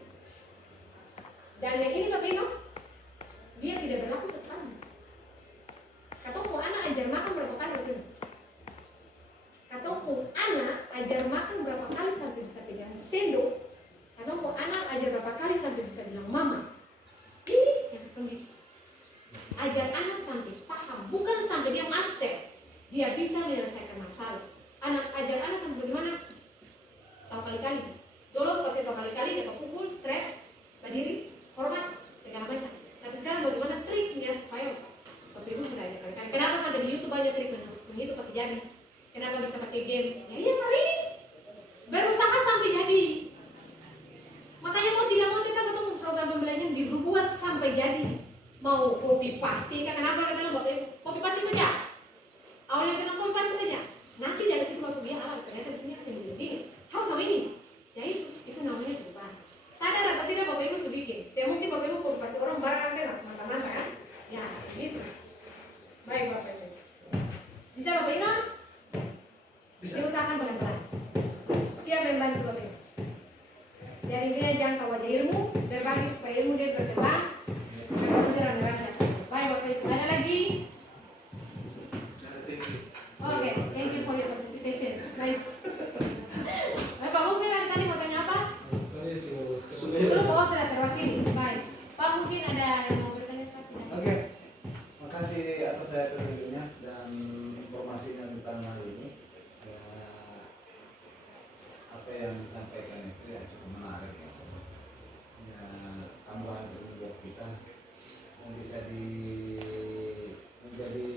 Dan yang ini Pak Ino, dia tidak berlaku setelahnya. Katong anak ajar makan berapa kali Pak Ino? Katong anak ajar makan berapa kali sampai bisa pegang sendok? Katong anak ajar berapa kali sampai bisa bilang mama? Ini yang katong gitu. Ajar anak sampai paham, bukan sampai dia master. Dia bisa menyelesaikan masalah. Ajar anak sampai bagaimana? Tahu kali-kali. Dulu kalau saya tahu kali-kali dia pukul, straight, berdiri, hormat, segala macam. Tapi sekarang bagaimana triknya supaya Bapak Ibu bisa ajar kali-kali. Kenapa sampai di YouTube banyak trik untuk itu pakai jadi? Kenapa bisa pakai game? Ya iya kali ini berusaha sampai jadi. Makanya mau tidak mau kita ketemu program pembelajaran dibuat sampai jadi. Mau copy paste kan kenapa kata Bapak Ibu? Copy paste saja. Awalnya kita copy paste saja. Nanti dari situ Bapak bilang ternyata di sini ada yang begini. Harus mau ini. Ya itu namanya perubahan. Sadar atau tidak Bapak Ibu sudah bikin. Saya mungkin Bapak Ibu copy paste orang barang kan mata-mata kan? Ya gitu. Baik Bapak Ibu. Bisa Bapak Ibu? Bisa. Diusahakan pelan-pelan. Siapa yang bantu Bapak Ibu? Jadi dia jangka wajah ilmu, berbagi supaya ilmu dia berkembang. Baik Bapak Ibu. Ada lagi? Oke, thank you for your participation. Nice. Pak mungkin ada tadi mau tanya apa? Suruh bawa sudah terwakili. Baik. Pak mungkin ada yang mau bertanya? Oke, makasih atas saya ketunjuknya dan informasinya tentang hal ini. Ya, apa yang disampaikan itu ya cukup menarik ya. Ya, tambahan ilmu buat kita yang bisa menjadi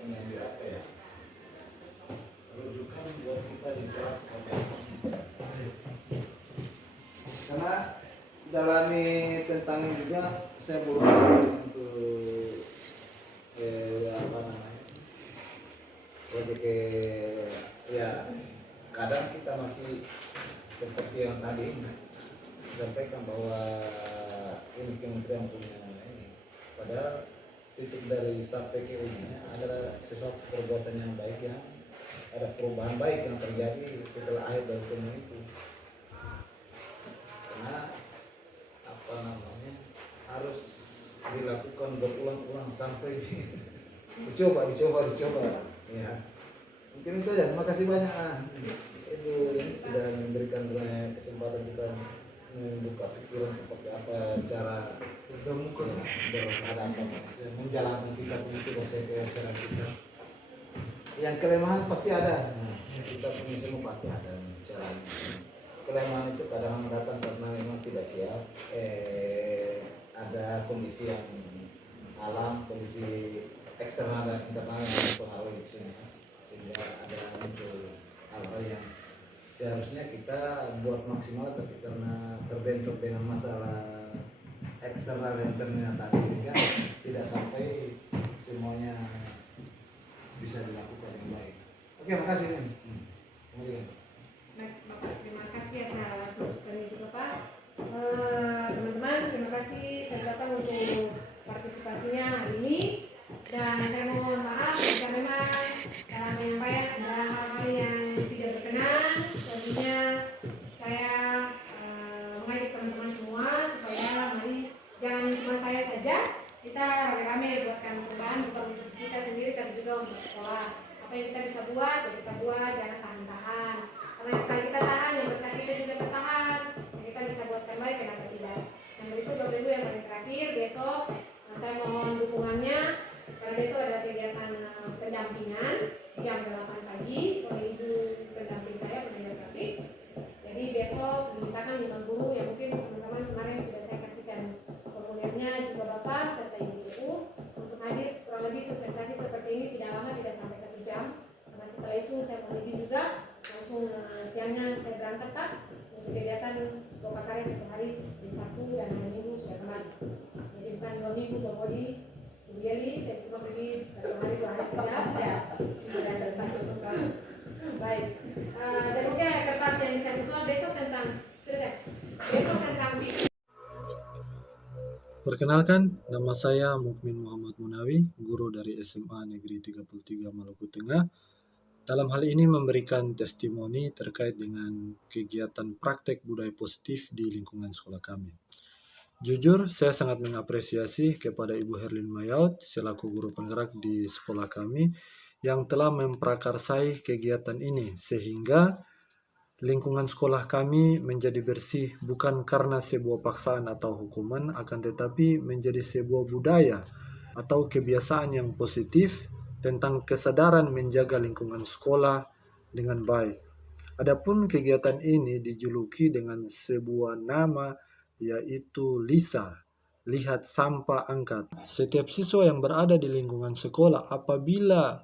ini apa ya? Rujukan buat kita di kelas seperti apa? Karena dalami tentang ini juga saya berusaha untuk apa namanya proyek ya kadang kita masih seperti yang tadi disampaikan bahwa ini kementerian punya ini padahal titik dari SAPKU nya adalah sesuatu perbuatan yang baik ya ada perubahan baik yang terjadi setelah akhir dari semua itu karena apa namanya harus dilakukan berulang-ulang sampai dicoba ya mungkin itu aja. Terima kasih banyak Ibu ini sudah memberikan kesempatan kita membuka pikiran seperti apa cara menjalankan kita punya kesehaatan kita. Yang kelemahan pasti ada. Kita punya semua pasti ada caranya. Kelemahan itu kadang datang karena memang tidak siap. Ada kondisi yang alam, kondisi eksternal dan internal yang mempengaruhi sehingga ada muncul hal-hal yang seharusnya kita buat maksimal tapi karena terbentuk dengan masalah eksternal dan internal tadi sehingga tidak sampai semuanya bisa dilakukan yang baik. Oke, makasih. Kemudian. Baik, Bapak, terima kasih atas masukan itu Bapak. Teman-teman, terima kasih saya datang untuk partisipasinya hari ini. Dan saya mohon maaf jika memang dalam menyampaikan ada hal-hal yang tidak berkenan. Tentunya saya mengajak teman-teman semua supaya mari jangan cuma saya saja, kita rame-rame buatkan perubahan bukan untuk kita sendiri tapi juga untuk sekolah. Apa yang kita bisa buat, ya kita buat, jangan tahan-tahan. Karena sekali kita tahan, yang berkat kita juga tertahan. Dan kita bisa buatkan baik, kenapa tidak? Yang berikut Bapak Ibu yang paling terakhir besok saya mohon dukungannya. Karena besok ada kegiatan pendampingan jam 8 pagi oleh ibu pendamping saya, pengajar grafik. Jadi besok dimintakan 5 guru yang mungkin teman-teman kemarin sudah saya kasihkan formulirnya juga Bapak serta Ibu untuk hadir kurang lebih sosialisasi seperti ini Modi, Bu Yeli, saya cuma pergi 1 hari 2 hari saja, ya sudah selesai program. Baik, dan mungkin ada kertas yang dikasih soal besok tentang, sudah kan? Besok tentang Perkenalkan, nama saya Mukmin Muhammad Munawi, guru dari SMA Negeri 33 Maluku Tengah. Dalam hal ini memberikan testimoni terkait dengan kegiatan praktek budaya positif di lingkungan sekolah kami. Jujur, saya sangat mengapresiasi kepada Ibu Herlin Mayaud selaku guru penggerak di sekolah kami yang telah memprakarsai kegiatan ini sehingga lingkungan sekolah kami menjadi bersih bukan karena sebuah paksaan atau hukuman, akan tetapi menjadi sebuah budaya atau kebiasaan yang positif tentang kesadaran menjaga lingkungan sekolah dengan baik. Adapun kegiatan ini dijuluki dengan sebuah nama yaitu LISA, lihat sampah angkat. Setiap siswa yang berada di lingkungan sekolah apabila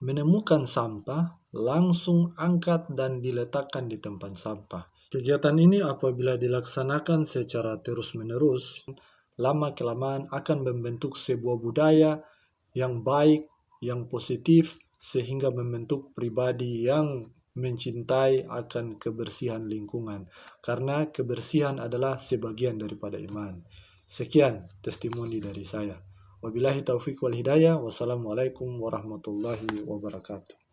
menemukan sampah, langsung angkat dan diletakkan di tempat sampah. Kegiatan ini apabila dilaksanakan secara terus-menerus, lama-kelamaan akan membentuk sebuah budaya yang baik, yang positif, sehingga membentuk pribadi yang mencintai akan kebersihan lingkungan. Karena kebersihan adalah sebagian daripada iman. Sekian testimoni dari saya. Wabillahi taufiq wal hidayah. Wassalamualaikum warahmatullahi wabarakatuh.